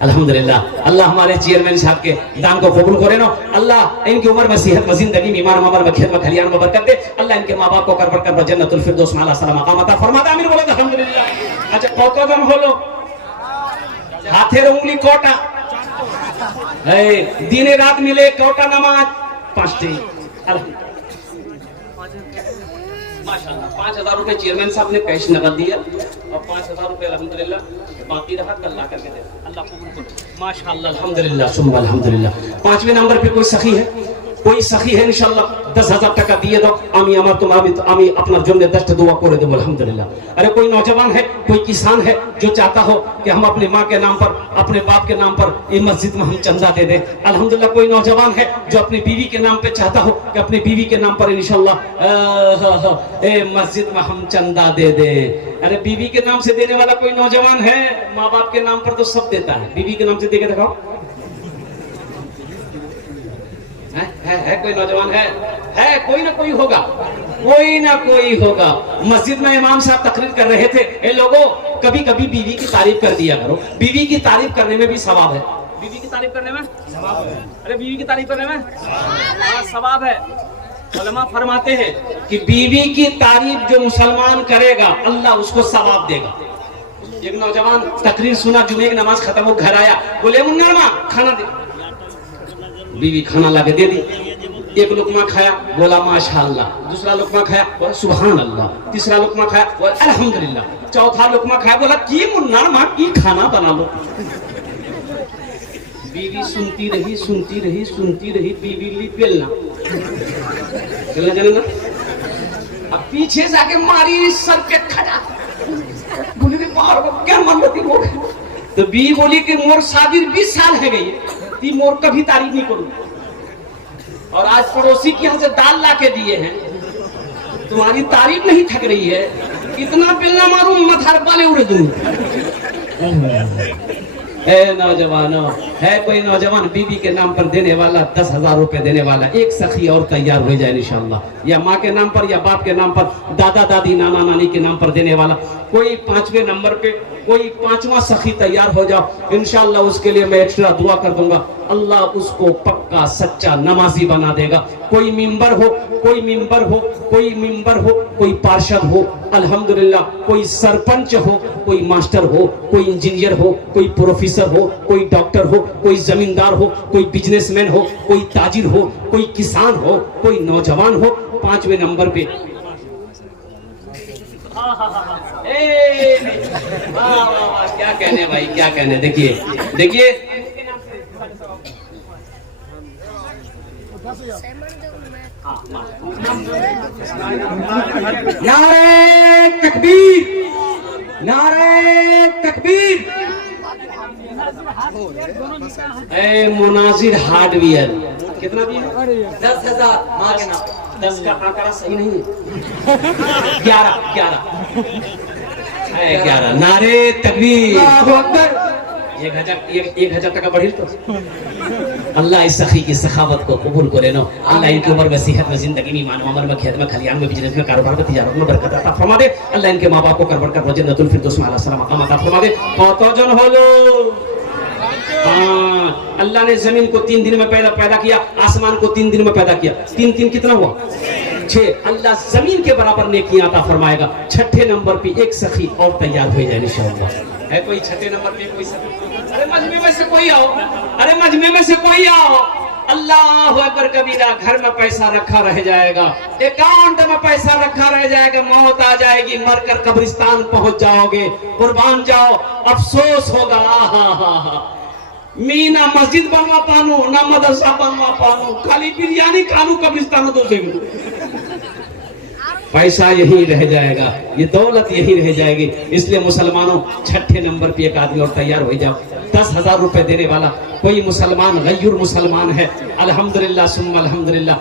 अल्हम्दुलिल्लाह। अल्लाह हमारे चेयरमैन साहब के दान को कबूल करे ना। अल्लाह इनकी उम्र में सेहत में जिंदगी में ईमान अमल में खेत में खलियान में बरकत दे। अल्लाह इनके माँ बाप को कर बरकत में जन्नतुल फिरदौस में आला मकाम अता फरमा दे। आमीन बोलो अल्हम्दुलिल्लाह। अच्छा, कौतो गम होलो हाथे उंगली कोटा है, दिने रात मिले कोटा नमाज 5 दिन माशाल्लाह। 5,000 रुपए चेयरमैन साहब ने कैश नकद दिया और 5,000 रुपए अल्हम्दुलिल्लाह बाकी रहा, कल ला करके दे। अल्लाह कबूल करे माशाल्लाह अल्हम्दुलिल्लाह सुम्मा अल्हम्दुलिल्लाह। 5वें नंबर पे कोई सखी है? कोई सखी है इंशाल्लाह 10,000 টাকা দিয়ে দাও, আমি আমার তোমার আমি আপনার জন্য 10টা दुआ করে দেব अल्हम्दुलिल्लाह। अरे कोई नौजवान है, कोई किसान है जो चाहता हो कि हम अपने माँ के नाम पर, अपने बाप के नाम पर ये मस्जिद में हम चंदा दे दें, अल्हम्दुलिल्लाह। कोई नौजवान है जो अपनी बीवी के नाम पे चाहता हो कि अपनी बीवी के नाम पर इंशाल्लाह मस्जिद में हम चंदा दे दे। अरे बीवी के नाम से देने वाला कोई नौजवान है? माँ बाप के नाम पर तो सब देता है, बीवी के नाम से दे के दिखाओ। है कोई नौजवान है कोई ना कोई होगा, कोई ना कोई होगा। मस्जिद में इमाम साहब तकरीर कर रहे थे, ए लोगों कभी कभी बीवी की तारीफ कर दिया करो, बीवी की तारीफ करने में भी सवाब है। बीवी की तारीफ करने में सवाब है। अरे बीवी की तारीफ करने में सवाब है। उलमा फरमाते हैं कि बीवी की तारीफ जो मुसलमान करेगा अल्लाह उसको सवाब देगा। एक नौजवान तकरीर सुना, जुमे की नमाज खत्म हो, घर आया, बोले मुन्ना माँ खाना दे। बीवी खाना लाके दे दी, एक लुकमा खाया, बोला माशाअल्लाह, दूसरा लुकमा खाया, बोला सुभान अल्लाह, तीसरा लुकमा खाया, बोला अल्हम्दुलिल्लाह, चौथा लुकमा खाया, बोला की मुन्ना माँ की खाना बना लो। बीवी सुनती रही सुनती रही सुनती रही, बीवी ली बेलना जाने ना, अब पीछे जाके मारी सर पे खड़ा, बोली क्या मन होती वो। तो बीवी बोली कि मोर शादी 20 साल है गई, ती मोर कभी तारीफ नहीं करूँ, और आज पड़ोसी के यहाँ से दाल ला के दिए हैं, तुम्हारी तारीफ नहीं थक रही है, इतना बेलना मारूं मथार पाले उड़े दूं। है नौजवानों, है कोई नौजवान बीवी के नाम पर देने वाला, 10,000 रुपए देने वाला, एक सखी और तैयार हो जाए इंशाल्लाह, या माँ के नाम पर या बाप के नाम पर, दादा दादी नाना नानी के नाम पर देने वाला, कोई 5वें नंबर पे कोई 5वां सखी तैयार हो जाओ इंशाल्लाह, उसके लिए मैं एक्स्ट्रा दुआ कर दूंगा, अल्लाह उसको पक्का सच्चा नमाजी बना देगा। कोई मिंबर हो, कोई मिंबर हो, कोई मिंबर हो, कोई पार्षद हो अल्हम्दुलिल्लाह, कोई सरपंच हो, कोई मास्टर हो, कोई इंजीनियर हो, कोई प्रोफेसर हो, कोई डॉक्टर हो, कोई जमींदार हो, कोई बिजनेसमैन हो, कोई ताजिर हो, कोई किसान हो, कोई नौजवान हो, 5वें नंबर पे क्या कहने भाई, क्या कहने। देखिए देखिए नारे तकबीर, नारे तकबीर। मुनाजिर हार्डवेयर कितना दिया? 10,000 माँ के नाम। 10 का आंकड़ा सही नहीं है, 11 नारे तकबीर। 1,000 টাকা बढ़ी तो अल्लाह इस सखी की सखावत को कबूल करे नो, अल्लाह इनकी उम्र में, सेहत में, जिंदगी में, ईमान अमल में, खेत में, खलियान में, बिजनेस में, कारोबार में, तिजारत में बरकत अता फरमा दे। अल्लाह इनके माँ बाप को करबट कर जन्नतुल फिरदौस में आला सलाम मकाम अता फरमा दे। कतजन हलो? अल्लाह ने जमीन को 3 दिन में पैदा किया, आसमान को 3 दिन में पैदा किया, 3 कितना हुआ? 6। अल्लाह जमीन के बराबर नेकियां अता फरमाएगा। 6ठे नंबर पे एक सखी और तैयार हो जाए इंशाअल्लाह। है कोई 6ठे नंबर पे कोई सखी? अरे मजमे में से कोई आओ, अरे मजमे में से कोई आओ। अल्लाह अकबर कबीरा, घर में पैसा रखा रह जाएगा, अकाउंट में पैसा रखा रह जाएगा, मौत आ जाएगी, मरकर कब्रिस्तान पहुंच जाओगे, कुर्बान जाओ, अफसोस होगा। मी ना मस्जिद बनवा पानू, ना मदरसा बनवा पानू, खाली बिरयानी खानू कब्रिस्तान तो पैसा यही रह जाएगा, ये दौलत यही रह जाएगी। इसलिए मुसलमानों 6ठे नंबर पे एक आदमी और तैयार हो जाओ। 10,000 रुपए देने वाला कोई मुसलमान गैर मुसलमान है अल्हम्दुलिल्लाह सुम्मा अल्हम्दुलिल्लाह।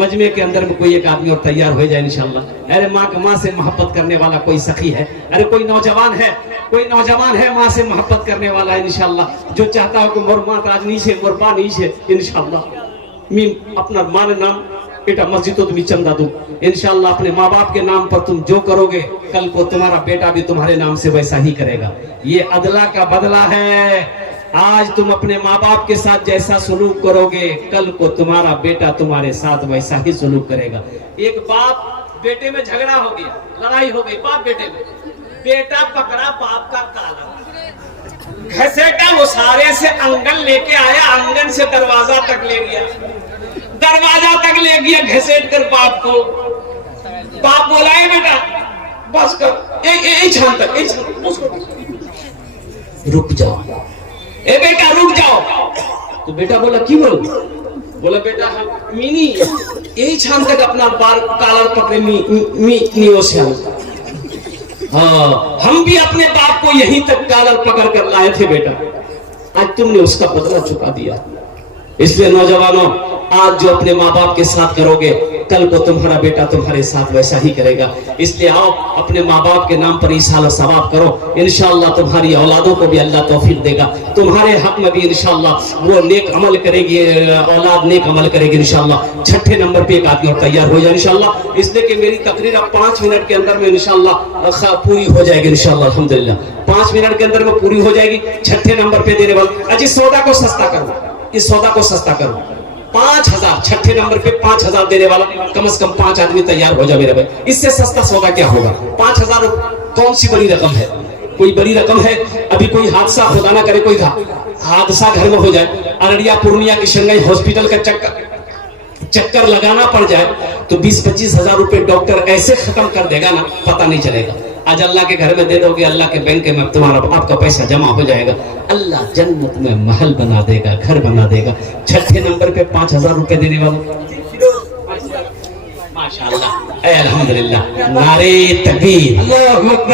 मजमे के अंदर में कोई एक आदमी और तैयार हो जाए इंशाअल्लाह। अरे माँ से मोहब्बत करने वाला कोई सखी है, अरे कोई नौजवान है, कोई नौजवान है माँ से मोहब्बत करने वाला इंशाअल्लाह, जो चाहता हो कि मोर माँ राजनी से मोर बा नहीं से इंशाअल्लाह मी अपना माँ नाम बेटा मस्जिद तो तुम्हें चंदा दूं इंशाअल्लाह। अपने माँ बाप के नाम पर तुम जो करोगे कल को तुम्हारा बेटा भी तुम्हारे नाम से वैसा ही करेगा। ये अदला का बदला है। आज तुम अपने माँ बाप के साथ जैसा सलूक करोगे कल को तुम्हारा बेटा तुम्हारे साथ वैसा ही सलूक करेगा। एक बाप बेटे में झगड़ा हो गया, लड़ाई हो गई बाप बेटे में, बेटा पकड़ा बाप का काला, घसेटा, वो सारे से आंगन लेके आया, आंगन से दरवाजा तक ले गया, दरवाजा तक ले गया घसेट कर बाप को। बाप बोला है बेटा बस कर, छान तक रुक जाओ, ए बेटा रुक जाओ। तो बेटा बोला क्यों? बोला बेटा हम मिनी यही छान तक अपना बाल कालर पकड़े नियो से हाँ हम भी अपने बाप को यहीं तक कालर पकड़ कर लाए थे बेटा, आज तुमने उसका बदला चुका दिया। इसलिए नौजवानों, आज जो अपने माँ बाप के साथ करोगे कल को तुम्हारा बेटा तुम्हारे साथ वैसा ही करेगा। इसलिए आओ अपने माँ बाप के नाम पर ईसाला सवाब करो, इंशाअल्लाह तुम्हारी औलादों को भी अल्लाह तौफीक देगा। तुम्हारे हक में भी इंशाअल्लाह वो नेक अमल करेगी, औलाद नेक अमल करेगी इंशाअल्लाह। छठे नंबर पे एक आदमी और तैयार हो जाए इंशाअल्लाह। इसलिए कि मेरी तकरीर अब 5 मिनट के अंदर में इंशाअल्लाह पूरी हो जाएगी इंशाअल्लाह अल्हम्दुलिल्लाह। 5 मिनट के अंदर में पूरी हो जाएगी। छठे नंबर पे देने वाला अजी सौदा को सस्ता करो, इस सौदा को सस्ता करो। 5000 छठे नंबर पे 5000 देने वाला कम से कम 5 आदमी तैयार हो जाए मेरे भाई। इससे सस्ता सौदा क्या होगा? 5000 कौन सी बड़ी रकम है? कोई बड़ी रकम है? अभी कोई हादसा खुदा ना करे, कोई हादसा घर में हो जाए, अररिया पूर्णिया किशनगंज हॉस्पिटल का चक्कर लगाना पड़ जाए तो 20-25 हजार रुपए डॉक्टर ऐसे खत्म कर देगा ना, पता नहीं चलेगा। आज अल्लाह के घर में दे दोगे, अल्लाह के बैंक में तुम्हारा आपका पैसा जमा हो जाएगा, अल्लाह जन्नत में महल बना देगा, घर बना देगा। छठे नंबर पे 5000 रुपए देने वाला माशाअल्लाह अल्हम्दुलिल्लाह, नारे तकबीर,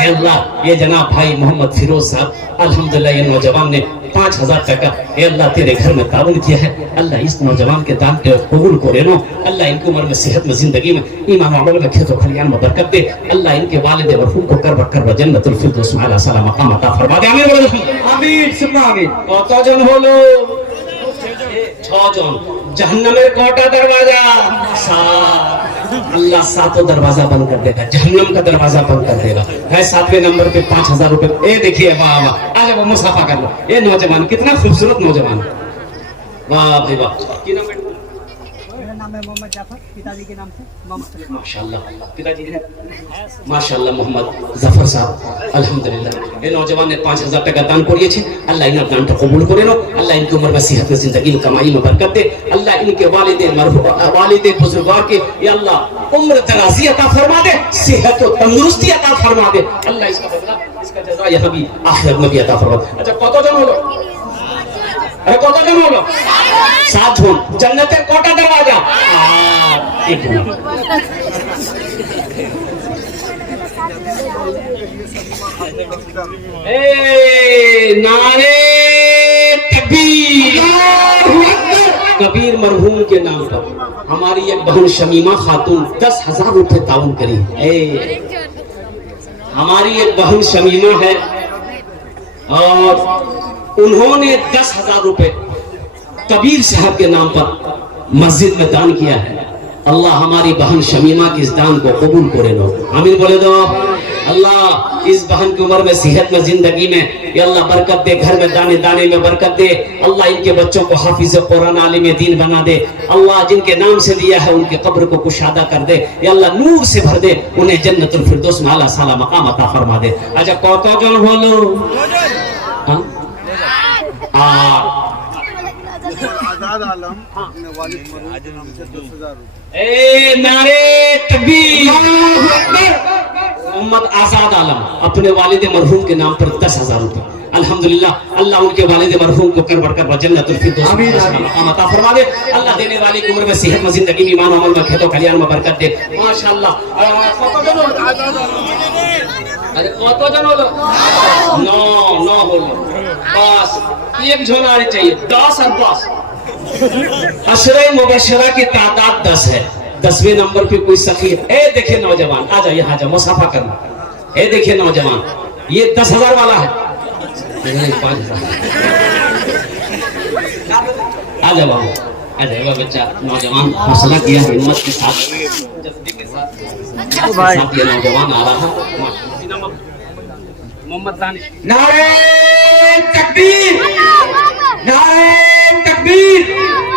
अल्लाह। ये जनाब भाई मोहम्मद फिरोज साहब अल्हम्दुलिल्लाह, ये नौजवान ने 5000 टका अल्लाह तेरे घर में ताउन किया है। अल्लाह इस नौजवान के दान के कबूल करे नो, अल्लाह इनको उम्र में सेहत में जिंदगी में ईमान अमल में खेतो खलियान में बरकत दे। अल्लाह इनके वालिद मरहूम को कर जन्नतुल फिरदौस में आला सलाम मकाम अता फरमा दे। आमीन आमीन सुन्ना आमीन। কতজন হলো? 6 জন। जहन्नमेर कोटा दरवाजा 7, अल्लाह 7 दरवाजा बंद कर देगा, जहन्नम का दरवाजा बंद कर देगा। है 7वें नंबर पे 5000 रुपए। ये देखिए वाह वाह, आज वो मुसाफा कर लो। ये नौजवान कितना खूबसूरत नौजवान, वाह भाई वाह। की नाम है? मेरा नाम है मोहम्मद जाफर, पिताजी के नाम से मोहम्मद सलीम। माशाअल्लाह, पिताजी है माशाअल्लाह मोहम्मद जफर साहब अल्हम्दुलिल्लाह। ये नौजवान ने 5000 টাকা দান করিয়েছে, আল্লাহ ইনার দানটা কবুল করে নাও। আল্লাহ इनकी उम्र में सेहत में जिंदगी में कमाई में बरकत दे। अल्लाह इनके वालिदे बुजुर्गार के या अल्लाह उम्र दराजी अता फरमा दे, सेहत और तंदुरुस्ती अता फरमा दे। अल्लाह इसका बदला, इसका जज़ा यहाँ भी आखिरत में भी अता फरमा दे। अच्छा কতজন হলো? अरे কতজন হলো? 7 জন। জান্নাতের কটা দরজা? 1 नारे तकबीर। कबीर मरहूम के नाम पर हमारी एक बहन शमीमा खातून 10,000 रुपए ताउन करी। हमारी एक बहन शमीमा है और उन्होंने 10,000 रुपए कबीर साहब के नाम पर मस्जिद में दान किया है। अल्लाह हमारी बहन शमीमा की इस दान को कबूल करे लो, आमीन बोले दो। अल्लाह इस बहन की उम्र में सेहत में जिंदगी में या अल्लाह बरकत दे, घर में दाने दाने में बरकत दे। अल्लाह इनके बच्चों को हाफिज कुरान आलिम दीन बना दे। अल्लाह जिनके नाम से दिया है उनके कब्र को कुशादा कर दे या अल्लाह नूर से भर दे, उन्हें जन्नतुल फिरदौस में आला साला मकाम अता फरमा दे। अच्छा কতজন হলো? आजाद आलम अपने वालिद मरहूम के नाम से 10,000 रुपए। ए नारे तकबीर। मोहम्मद आजाद आलम अपने वालिद मरहूम के नाम पर 10,000 रुपए। अल्हम्दुलिल्लाह, अल्लाह उनके वालिद मरहूम को कर बढ़कर जन्नतुल फिरदौस में मकाम अता फरमा दे। अल्लाह देने वाली की उम्र में सेहत में जिंदगी में ईमान अमल में खेतों खलियान में बरकत दे। माशाअल्लाह। अरे কতজন হলো? 9 হলো। बस एक झोला चाहिए, 10 और 10। अशरे मुबशरा की तादाद 10 है। 10वें नंबर पे कोई सखी है। ए देखिए नौजवान, आ जाओ यहाँ, जाओ मुसाफा करना। ए देखिए नौजवान, ये 10,000 वाला है, 5,000। आ जाओ बाबू, आ जाएगा बच्चा। नौजवान हौसला किया, हिम्मत के साथ, जज्बे के साथ ये नौजवान आ रहा है। मोहम्मद दानिश। नारे तकबीर, नारे तकबीर।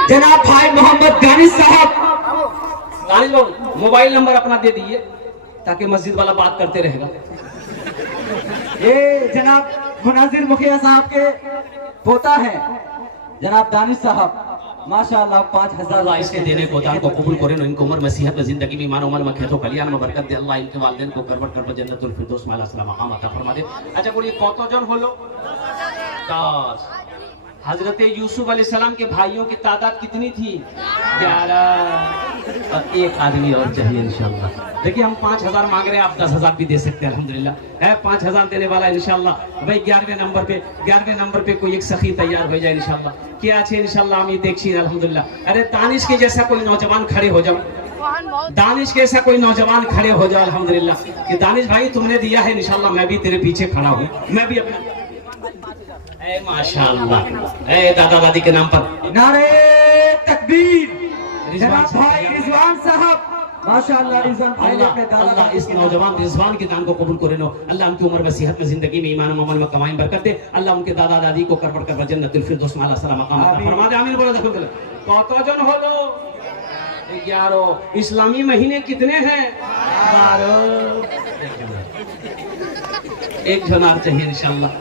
जनाब भाई मोहम्मद दानिश साहब, दानिश बाबू मोबाइल नंबर अपना दे दीजिए ताकि मस्जिद वाला बात करते रहेगा। ये जनाब मुनाजिर मुखिया साहब के पोता है जनाब दानिश साहब, माशाअल्लाह 5,000 अल्लाह इसके देने को दान को कबूल करे नो, इनको उम्र में सेहत में जिंदगी में ईमान उमर में खेतों खलियान में बरकत दे। अल्लाह इनके वालिदैन को करवट कर जन्नतुल फिरदौस में आला सलाम मकाम अता फरमा दे। अच्छा बोलिए কতজন হলো? 10। हजरत यूसुफ अलैहिस्सलाम के भाइयों की तादाद कितनी थी? 11। और एक आदमी और चाहिए इंशाल्लाह। देखिए हम 5000 मांग रहे हैं, आप 10,000 भी दे सकते हैं अल्हम्दुलिल्लाह। है 5000 देने वाला इंशाल्लाह। भाई 11वें नंबर पे कोई एक सखी तैयार हो जाए इंशाल्लाह। क्या আছে इंशाल्लाह हम ये देखिए अल्हम्दुलिल्लाह। अरे दानिश के जैसा कोई नौजवान खड़े हो जाओ, दानिश के ऐसा कोई नौजवान खड़े हो जाओ अल्हम्दुलिल्लाह कि दानिश भाई तुमने दिया है इंशाल्लाह मैं भी तेरे पीछे खड़ा हूँ, मैं भी अपना ए माशाअल्लाह ए दादा दादी के नाम पर नारे तकबीर। जनाब भाई रिजवान साहब माशाअल्लाह, रिजवान भाई ने अपने दादा अल्लाह इस नौजवान रिजवान के दान को कबूल करे नो। अल्लाह उनकी उम्र में, सेहत में, जिंदगी में, ईमान और अमल में कमाई बरकत दे। अल्लाह उनके दादा दादी को करबट कर जन्नतुल फिरदौस में आला सलाम मकाम अता फरमा दे। आमीन बोलो। देखो कतजन हलो 11। इस्लामी महीने कितने हैं? 12। एक जनार चाहिए इंशाल्लाह।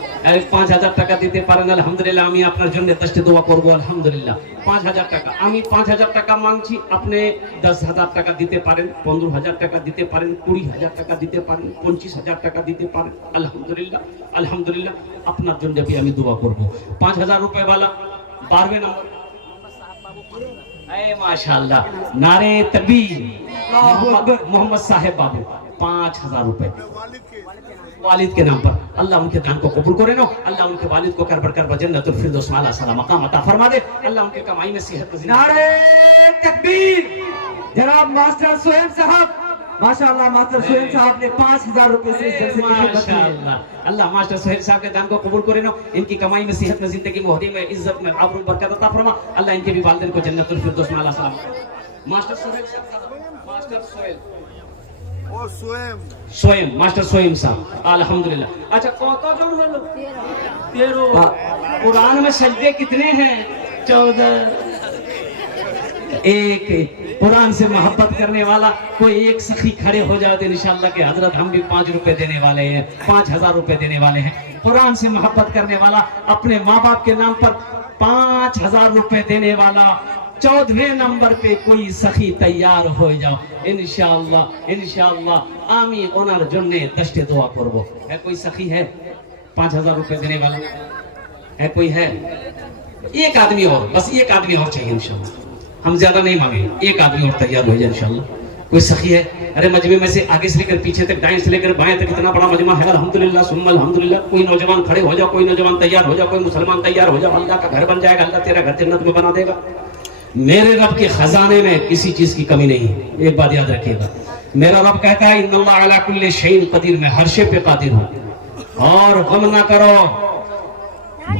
5000 টাকা দিতে পারেন আলহামদুলিল্লাহ। আমি আপনার জন্য দশটি দোয়া করব আলহামদুলিল্লাহ। 5000 টাকা, আমি 5000 টাকা মাংছি, আপনি 10000 টাকা দিতে পারেন, 15000 টাকা দিতে পারেন, 20000 টাকা দিতে পারেন, 25000 টাকা দিতে পারেন আলহামদুলিল্লাহ। আলহামদুলিল্লাহ আপনার জন্য भी আমি দোয়া করব। 5000 रुपए वाला 12वें नंबर। ए माशाअल्लाह, नारे तकबीर। मोहम्मद साहेब बाबू 5000 रुपए वालिद के नाम पर। अल्लाह उनके दान को कबूल करे नो। अल्लाह उनके वालिद को कर बढ़कर जन्नतुल फिरदौस में आला सलाम मकाम अता फरमा दे। अल्लाह उनके कमाई में सेहत में। नारे तकबीर। जनाब मास्टर सोहेल साहब माशाअल्लाह, मास्टर सोहेल साहब ने 5000 रुपए से इस जलसे की खिदमत की। माशाअल्लाह, अल्लाह मास्टर सोहेल साहब के दान को कबूल करे नो। इनकी कमाई में, सेहत में, जिंदगी में, मोहरी में, इज्जत में, आबरू बरकत अता फरमा। अल्लाह इनके भी वालिदैन को जन्नतुल फिरदौस में आला सलाम। मास्टर सोहेल साहब, मास्टर सोहेल ओ स्वयं मास्टर स्वयं साहब अल्हम्दुलिल्लाह। अच्छा कतजन हलो? 13। कुरान में सजदे कितने हैं? 14। एक कुरान से मोहब्बत करने वाला कोई एक सखी खड़े हो जाए तो इंशाअल्लाह के हजरत हम भी 5 रुपए देने वाले हैं, 5000 रुपए देने वाले हैं। कुरान से मोहब्बत करने वाला, अपने माँ बाप के नाम पर 5000 रुपए देने वाला, 14वें नंबर पे कोई सखी तैयार हो जाओ इंशाअल्लाह। इंशाअल्लाह आमी ओनार जन्ने दशटे दुआ करबो। है कोई सखी है 5000 रुपए देने वाला? है कोई? है एक आदमी और, बस एक आदमी और चाहिए इंशाअल्लाह। हम ज्यादा नहीं मांगे, एक आदमी और तैयार हो जाए इंशाअल्लाह। कोई सखी है? अरे मजमे में से आगे से लेकर पीछे तक, दाएं से लेकर बाएं तक इतना बड़ा मजमा है अल्हम्दुलिल्लाह सुम्मा अल्हम्दुलिल्लाह। कोई नौजवान खड़े हो जाओ, कोई नौजवान तैयार हो जाओ, कोई मुसलमान तैयार हो जाओ। अल्लाह का घर बन जाएगा, अल्लाह तेरा घर जन्नत में बना देगा। मेरे रब के खजाने में किसी चीज की कमी नहीं है, एक बात याद रखिएगा। मेरा रब कहता है इन्नल्लाह अला कुल्ली शैइन कदीर, मैं हर शे पे कादिर हूं। और गम ना करो,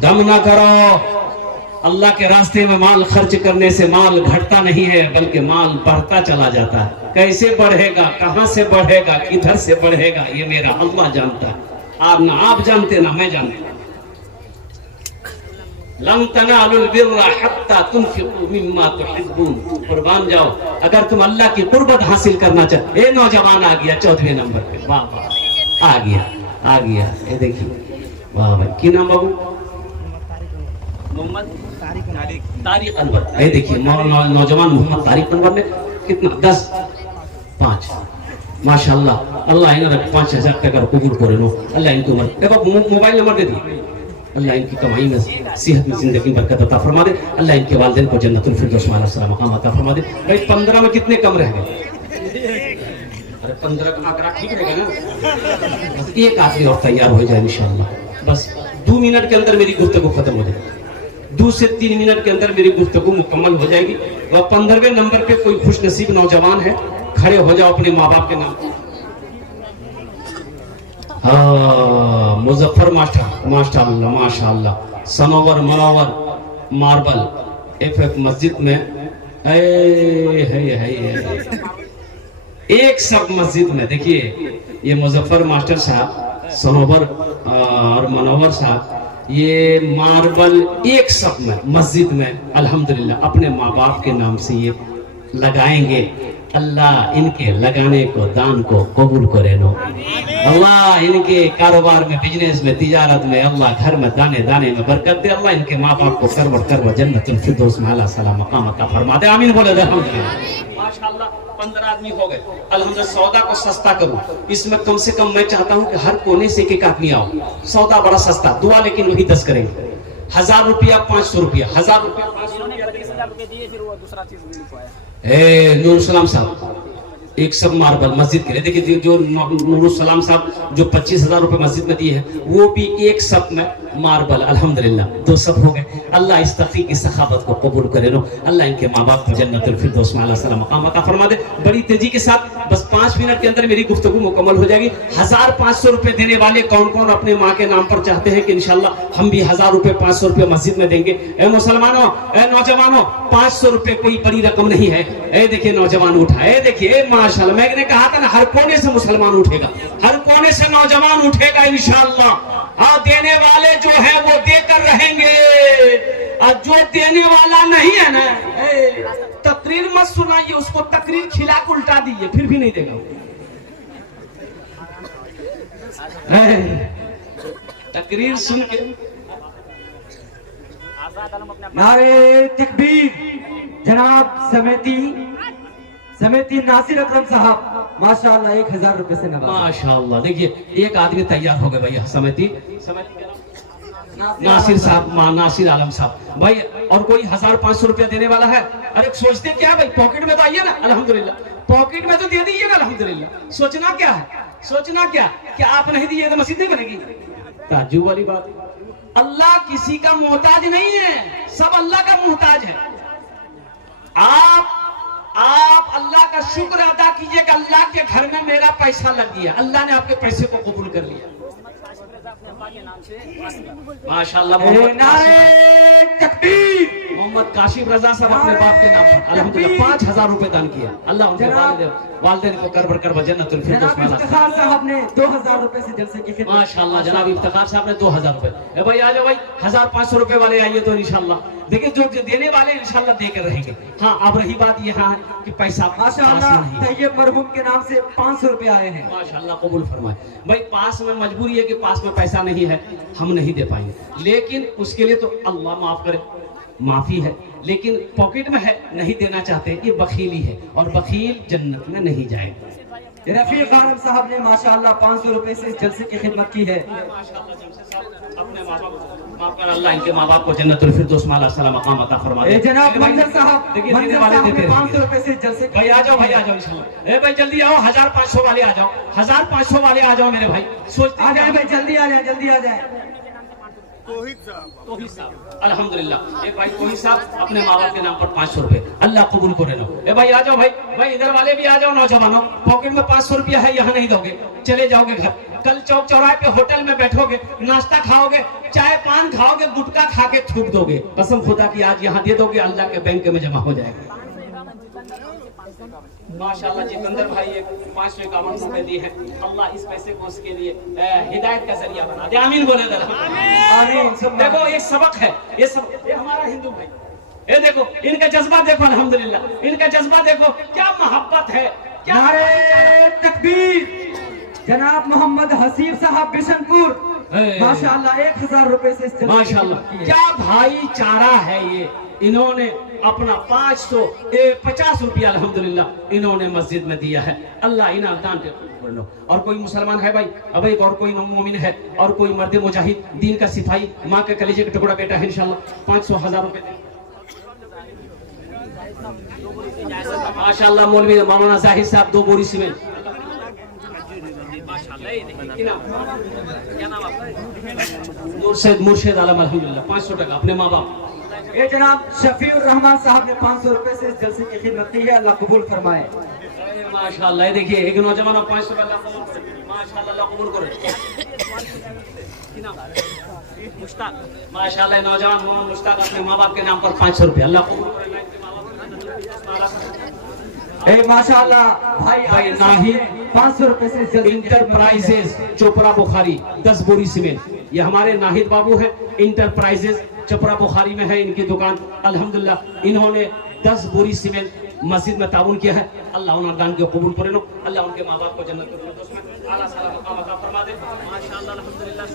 गम ना करो। अल्लाह के रास्ते में माल खर्च करने से माल घटता नहीं है, बल्कि माल बढ़ता चला जाता है। कैसे बढ़ेगा, कहां से बढ़ेगा, किधर से बढ़ेगा, ये मेरा अल्लाह जानता है। आप ना आप जानते ना मैं जानता। लन तनालुल बिर्रा हत्ता तुनफिकू मिम्मा तुहिब्बून। कुर्बान जाओ अगर तुम अल्लाह की कुर्बत हासिल करना चाहते। ए नौजवान आ गया 14वें नंबर पे, वाह वाह, आ गया। ये देखिए, वाह भाई, की नाम बाबू? मोहम्मद तारिक अनवर। ये देखिए नौजवान मोहम्मद तारिक अनवर ने कितना 10-5 माशाअल्लाह। अल्लाह इन्हें 5000 टाका कबूल करे नो। अल्लाह इनको मोबाइल नंबर दे दिए। अल्लाह इनकी कमाई में, सेहत में, जिंदगी में बरकत अता फरमा दे। अल्लाह इनके वालिदैन को जन्नतुल फिरदौस में आला सलाम मकाम अता फरमा दे। भाई 15 में कितने कम रह गए? अरे 15 का आंकड़ा ठीक रहेगा ना। बस एक आदमी और तैयार हो जाए इंशाअल्लाह। बस 2 मिनट के अंदर मेरी गुफ्तगू खत्म हो जाएगी। 2 से 3 मिनट के अंदर मेरी गुफ्तगू मुकम्मल हो जाएगी। और 15वें नंबर पे कोई खुश नसीब नौजवान है, खड़े हो जाओ अपने माँ बाप के नाम। हाँ मुजफ्फर मास्टर माशाअल्लाह माशाअल्लाह। सनोवर मनोवर मार्बल FF मस्जिद में एक सब मस्जिद में। देखिए ये मुजफ्फर मास्टर साहब, सनोवर और मनोवर साहब, ये मार्बल एक सब में मस्जिद में अल्हम्दुलिल्लाह अपने माँ बाप के नाम से ये लगाएंगे। अल्लाह इनके लगाने को, दान को कबूल करे नो। अल्लाह इनके कारोबार में, बिजनेस में, तिजारत में, अल्लाह घर में दाने दाने में बरकत दे। अल्लाह इनके माँ बाप को करवट जन्नतुल फिरदौस में आला सलाम मकाम अता फरमा दे। आमीन बोले अल्हम्दुलिल्लाह। माशाअल्लाह 15 आदमी हो गए अल्हम्दुलिल्लाह। सौदा को सस्ता करूं, इसमें कम से कम मैं चाहता हूं कि हर कोने से एक आदमी आओ। सौदा बड़ा सस्ता, दुआ लेकिन वही 10 करेंगे। 1000 रुपया 500 रुपया 1000 रुपया 500 रुपया दिए, फिर वो दूसरा चीज भी लिखवाया। नूर सलाम साहब एक सब मार्बल मस्जिद के लिए, देखिए जो नूर सलाम साहब जो 25,000 रुपए मस्जिद में दिए हैं वो भी एक सब में मार्बल, अल्हम्दुलिल्लाह 2 सब हो गए। अल्लाह इस तकी की सखावत को कबूल करे नो, अल्लाह इनके माँ बाप को जन्नतुल फिरदौस में अल्लाह मकाम अता फरमा दे। बड़ी तेजी के साथ बस 5 मिनट के अंदर मेरी गुफ्तगू मुकम्मल हो जाएगी। 1500 रुपए देने वाले कौन कौन अपने माँ के नाम पर चाहते हैं कि इंशाल्लाह हम भी 1000 रुपए 500 रुपए मस्जिद में देंगे। ए मुसलमानों, ए नौजवानों, 500 रुपए कोई बड़ी रकम नहीं है। ए देखिए नौजवान उठा, ए देखिए माशाल्लाह, मैंने कहा था ना हर कोने से मुसलमान उठेगा, हर कोने से नौजवान उठेगा इंशाल्लाह। हाँ, देने वाले जो है वो देकर रहेंगे, और जो देने वाला नहीं है ना, तकरीर मत सुनाइए उसको, तकरीर खिला के उल्टा दीजिए फिर भी नहीं देगा। तकरीर सुन के नारे तकबीर। जनाब समेती नासिर अकरम साहब माशाअल्लाह 1000 रुपए से नवाजा। माशाअल्लाह, देखिए एक आदमी तैयार हो गए भैया, समिति नासिर साहब, नासिर आलम साहब भाई। और कोई 1500 रुपया देने वाला है? अरे सोचते क्या भाई, पॉकेट में तो आइए ना, अल्हम्दुलिल्लाह पॉकेट में तो दे दीजिए ना, अल्हम्दुलिल्लाह। सोचना क्या है, सोचना क्या आप नहीं दिए तो मस्जिद नहीं बनेगी? ताज्जुब वाली बात। अल्लाह किसी का मोहताज नहीं है, सब अल्लाह का मोहताज है। आप अल्लाह का शुक्र अदा कीजिए कि अल्लाह के घर में मेरा पैसा लग गया, अल्लाह ने आपके पैसे को कबूल कर लिया। माशाअल्लाह मोहम्मद काशिफ रजा साहब अपने बाप के नाम पर अल्हम्दुलिल्लाह 5000 रुपए दान किया। अल्लाह उनके वालिदैन को करबर कर जन्नतुल फिरदौस में। इफ्तिखार साहब ने 2000 रुपए से जलसे की खिदमत। माशाअल्लाह जनाब इफ्तिखार साहब ने 2000 रुपए। ए भाई आ जाओ भाई, 1500 रुपए वाले आइए तो इंशाल्लाह। देखिए जो देने वाले इंशाल्लाह देकर रहेंगे। हाँ, अब रही बात यहाँ कि पैसा माशाअल्लाह तैयब मरहूम के नाम से 500 रुपए आए हैं। माशाअल्लाह कबूल फरमाए भाई। पास में मजबूरी है कि पास में पैसा नहीं है, हम नहीं दे पाएंगे, लेकिन उसके लिए तो अल्लाह माफ करे, माफी है, लेकिन पॉकेट में है नहीं देना चाहते, ये बखीली है और बखील जन्नत में नहीं जाएगा। रफीक आलम साहब ने माशाअल्लाह 500 रुपए से इस जलसे की खिदमत की है। अपने माफ कर, अल्लाह इनके माँ बाप को जन्नतुल फिरदौस में अल्लाह मकाम अता फरमा दे। जनाब मंजर साहब, देखिए देने वाले देते 500 रुपए से जलसे भाई आ जाओ भाई, आ जाओ इंशाल्लाह। ए भाई जल्दी आओ, 1500 वाले आ जाओ, 1500 वाले आ जाओ मेरे भाई। सोचते आ जाए भाई, जल्दी आ जाए, जल्दी आ जाए। तौहीद साहब अल्हम्दुलिल्लाह एक भाई तौहीद साहब अपने माँ बाप के नाम पर 500 रुपए, अल्लाह कबूल करे लो। ए भाई आ जाओ भाई, भाई इधर वाले भी आ जाओ नौजवानों, पॉकेट में 500 रुपया है, यहाँ नहीं दोगे, चले जाओगे घर। कल चौक चौराहे पे होटल में बैठोगे, नाश्ता खाओगे, चाय पान खाओगे, गुटखा खा के थूक दोगे, कसम खुदा की आज यहाँ दे दोगे, अल्लाह के बैंक में जमा हो जाएगा। माशाअल्लाह जितेंद्र भाई एक 551 रुपए दिए हैं, अल्लाह इस पैसे को उसके लिए हिदायत का जरिया बना दे, आमीन बोले जरा। आमीन। देखो एक सबक है, ये हमारा हिंदू भाई, ये देखो इनका जज्बा देखो, अल्हम्दुलिल्लाह इनका जज्बा देखो, क्या मोहब्बत है, क्या नारे तकबीर। जनाब मोहम्मद हसीब साहब बिशनपुर माशाअल्लाह 1000 रुपए से माशाअल्लाह क्या भाईचारा है ये। इन्होंने अपना 550 रुपया अल्हम्दुलिल्लाह इन्होंने मस्जिद में दिया है, अल्लाह इनाम दान दे। और कोई मुसलमान है भाई, अब एक और कोई मोमिन है और कोई मर्द मुजाहिद दीन का सिपाही, माँ के कलेजे का टुकड़ा बेटा है, इंशाल्लाह 500,000 रुपए माशाअल्लाह। मौलवी मौलाना जाहिद साहब 2 बोरी सीमेंट। मुर्शिद आलम अल्हम्दुलिल्लाह 500 टका अपने माँ बाप। ये जनाब शफीउर रहमान साहब ने 500 रुपए से इस जलसे की खिदमत की है, अल्लाह कबूल फरमाए। माशाअल्लाह ये देखिए एक नौजवान 500 रुपया माशाअल्लाह अल्लाह कबूल करे। मुश्ताक माशाअल्लाह नौजवान मोहम्मद मुश्ताक अपने माँ बाप के नाम पर 500 रुपया, अल्लाह कबूल करे। माशाअल्लाह भाई नाहिद 500 रुपए से इंटरप्राइजेज चोपड़ा बुखारी 10 बोरी सीमेंट। ये हमारे नाहिद बाबू हैं, इंटरप्राइजेज चोपड़ा बुखारी में है इनकी दुकान, अल्हम्दुलिल्लाह इन्होंने 10 बोरी सीमेंट मस्जिद में ताउन किया है, अल्लाह उन दान को कबूल करे, अल्लाह उनके माँ बाप को जन्नत में आला साला मकाम अता फरमा दे। माशाअल्लाह अल्हम्दुलिल्लाह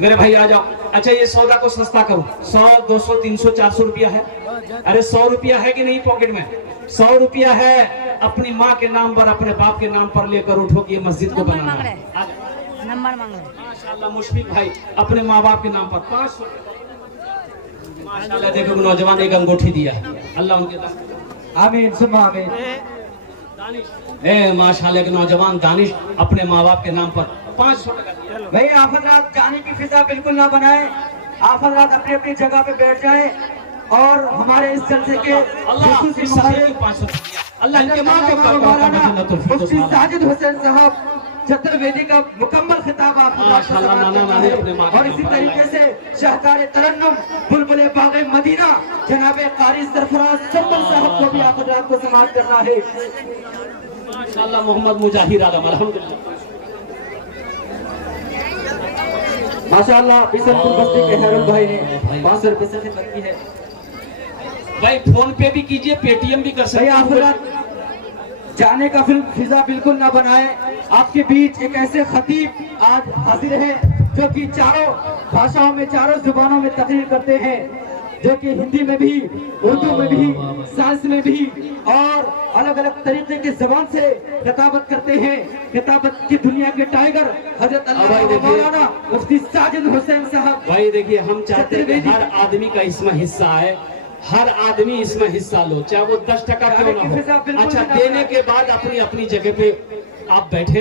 मेरे भाई आ जाओ। अच्छा ये सौदा को सस्ता करो, 100 200 300 400 रुपया है। अरे 100 रुपया है कि नहीं पॉकेट में? 100 रुपया है, अपनी माँ के नाम पर अपने बाप के नाम पर लेकर उठो कि मस्जिद को बनाना है। नंबर मांग रहे हैं। माशाअल्लाह मुशफिक भाई अपने माँ बाप के नाम पर 500 माशाल्लाह देखो नौजवान एक अंगूठी दिया है, अल्लाह उनके आमीन सुम्मा आमीन। माशाल्लाह एक नौजवान दानिश अपने माँ बाप के नाम पर 500 टका दिया। भाई आप हजरात जाने की फिजा बिल्कुल ना बनाए, आप हजरात अपनी अपनी जगह पे बैठ जाएं और हमारे इस जलसे के अल्लाह खुसूसी इस साल मुबारक की 500 दिया। अल्लाह इनके माँ के मौलाना मुफ्ती साजिद हुसैन साहब चतुर्वेदी का मुकम्मल खिताब आप माशाल्लाह नाना नानी अपने माँ के और इसी नाम पर तरीके से शाहकार तरन्नुम बुलबुले बाग़े मदीना जनाबे कारी सरफराज संबल साहब को भी आप हजरात को समाप्त करना है। माशाल्लाह मोहम्मद मुजाहिर आलम अल्हम्दुलिल्लाह। माशाल्लाह बिशनपुर बस्ती के हैरुल भाई ने 500 रुपए से खिदमत की है। भाई फोन पे भी कीजिए, पेटीएम भी कर भाई सकते आप हजरात जाने का फिजा बिल्कुल ना बनाए। आपके बीच एक ऐसे खतीब आज हाजिर हैं जो कि चारों भाषाओं में चारों जुबानों में तकरीर करते हैं, जो कि हिंदी में भी, उर्दू में भी, साइंस में भी और अलग अलग तरीके की जबान से खिताबत करते हैं। खिताबत की दुनिया के टाइगर हजरत अल्लामा मौलाना मुफ्ती साजिद हुसैन साहब। भाई देखिए हम चाहते हैं कि हर आदमी का इसमें हिस्सा है, हर आदमी इसमें हिस्सा लो, चाहे वो 10 टका क्यों ना हो। अच्छा देने के बाद अपनी अपनी जगह पे आप बैठे,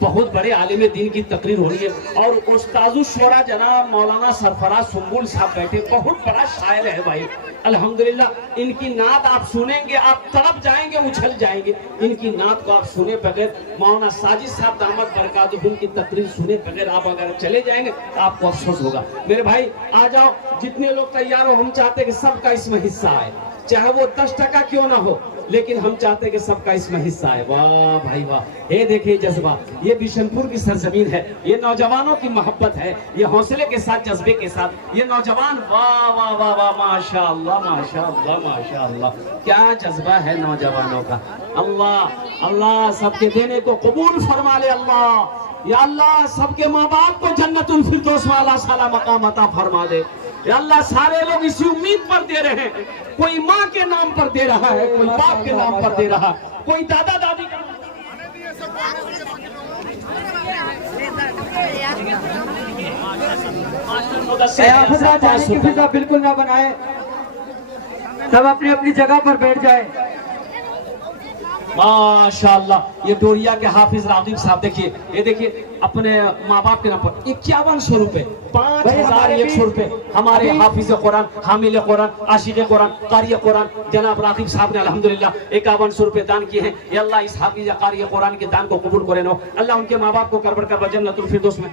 बहुत बड़े आलिम दीन की तकरीर हो रही है और उस्तादुल शुरा जनाब मौलाना सरफराज सुंबुल साहब बैठे, बहुत बड़ा शायर है भाई अल्हम्दुलिल्लाह। इनकी नात आप सुनेंगे आप तड़प जाएंगे, उछल जाएंगे। इनकी नात को आप सुने बगैर, मौलाना साजिद साहब दामद बरकातुहुम की तकरीर सुने बगैर आप अगर चले जाएंगे तो आपको अफसोस होगा। मेरे भाई आ जाओ, जितने लोग तैयार हो, हम चाहते हैं कि सबका इसमें हिस्सा है, चाहे वो 10 टका क्यों ना हो, लेकिन हम चाहते हैं कि सबका इसमें हिस्सा है। वाह भाई वाह, ये देखिए जज्बा, ये बिशनपुर की सरजमीन है, ये नौजवानों की मोहब्बत है, ये हौसले के साथ जज्बे के साथ ये नौजवान, वाह वाह वाह वाह, माशाअल्लाह माशाअल्लाह माशाअल्लाह, क्या जज्बा है नौजवानों का। अल्लाह अल्लाह सबके देने को कबूल फरमा ले अल्लाह, या अल्लाह सबके माँ बाप को जन्नतुल फिरदौस वाला साला मकाम अता फरमा दे। या अल्लाह सारे लोग इसी उम्मीद पर दे रहे हैं, कोई माँ के नाम पर दे रहा है, कोई बाप के नाम पर दे रहा, कोई दादा दादी का। जाने की फिजा बिल्कुल ना बनाए, सब अपनी अपनी जगह पर बैठ जाए। माशाअल्लाह, ये डोरिया के हाफिज रागिब साहब देखिए, ये देखिए अपने माँ बाप के नाम पर 5100 रुपए, 5100 रुपए हमारे हाफिज कुरान, हामिल कुरान, आशिक कुरान, कारी कुरान जनाब रागिब साहब ने अल्हम्दुलिल्लाह 5100 रुपए दान किए हैं। ये अल्लाह इस हाफिज कारी कुरान के दान को कबूल करे नो, अल्लाह उनके माँ बाप को करबर कर जन्नतुल फिरदौस में।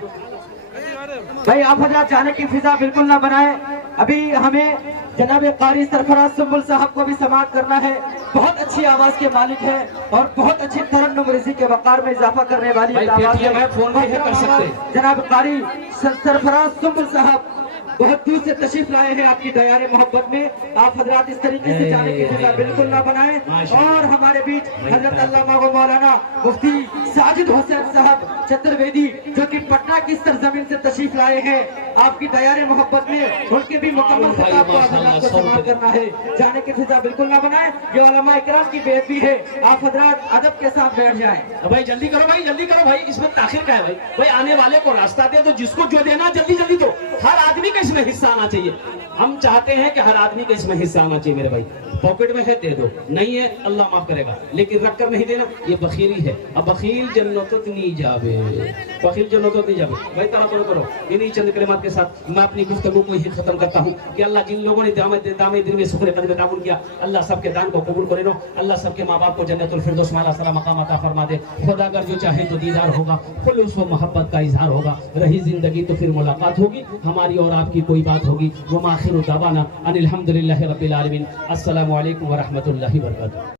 भाई आप हजरात जाने की फिजा बिल्कुल ना बनाए। अभी हमें जनाब कारी सरफराज सुंबुल साहब को भी समाप्त करना है, बहुत अच्छी आवाज के मालिक है और बहुत अच्छी तरन्नुम रिज़ी के वकार में इजाफा करने वाली आवाज है। फोन भी कर सकते हैं। जनाब कारी सरफराज सुंबुल साहब बहुत दूर से तशरीफ लाए हैं आपकी दयारे मोहब्बत में। आप हजरात इस तरीके से जाने की फिजा बिल्कुल ना बनाए। और हमारे बीच हजरत अल्लामा व मौलाना मुफ्ती साजिद हुसैन साहब चतुर्वेदी जो कि पटना की सरजमीन से तशरीफ लाए हैं आपकी दयारे मोहब्बत में, उनके भी मुकम्मल खिताब को हजरात को समाप्त करना है। जाने की फिजा बिल्कुल ना बनाए, ये उलमा इकराम की बेअदबी है। आप हजरात अदब के साथ बैठ जाएं। भाई जल्दी करो भाई, जल्दी करो भाई, इसमें ताखिर क्या है भाई। भाई आने वाले को रास्ता दे दो, जिसको जो देना जल्दी जल्दी दो, हर आदमी का इसमें हिस्सा आना चाहिए। हम चाहते हैं कि हर आदमी का इसमें हिस्सा आना चाहिए मेरे भाई। पॉकेट में है दे दो, नहीं है अल्लाह माफ करेगा, लेकिन रख कर नहीं देना ये बखीली है। अब बखील जन्नतों नहीं जावे, बखील जन्नतों नहीं जावे। भाई तड़प करो। इन्हीं चंद कलिमात के साथ मैं अपनी गुफ्तगू को ही खत्म करता हूँ कि अल्लाह जिन लोगों ने दामे दिन में शुक्र कदम ताउन किया, अल्लाह सबके दान को कबूल करे नो, अल्लाह सबके माँ बाप को जन्नतुल फिरदौस में आला मकाम अता फरमा दे। खुदा अगर जो चाहे तो दीदार होगा, खुलूस व मोहब्बत का इजहार होगा, रही जिंदगी तो फिर मुलाकात होगी, हमारी और आपकी कोई बात होगी। वो आखिर दावाना अनिल हम्दुलिल्लाहि रब्बिल आलमीन। अस्सलामु अलैकुम व रहमतुल्लाहि व बरकातुहू।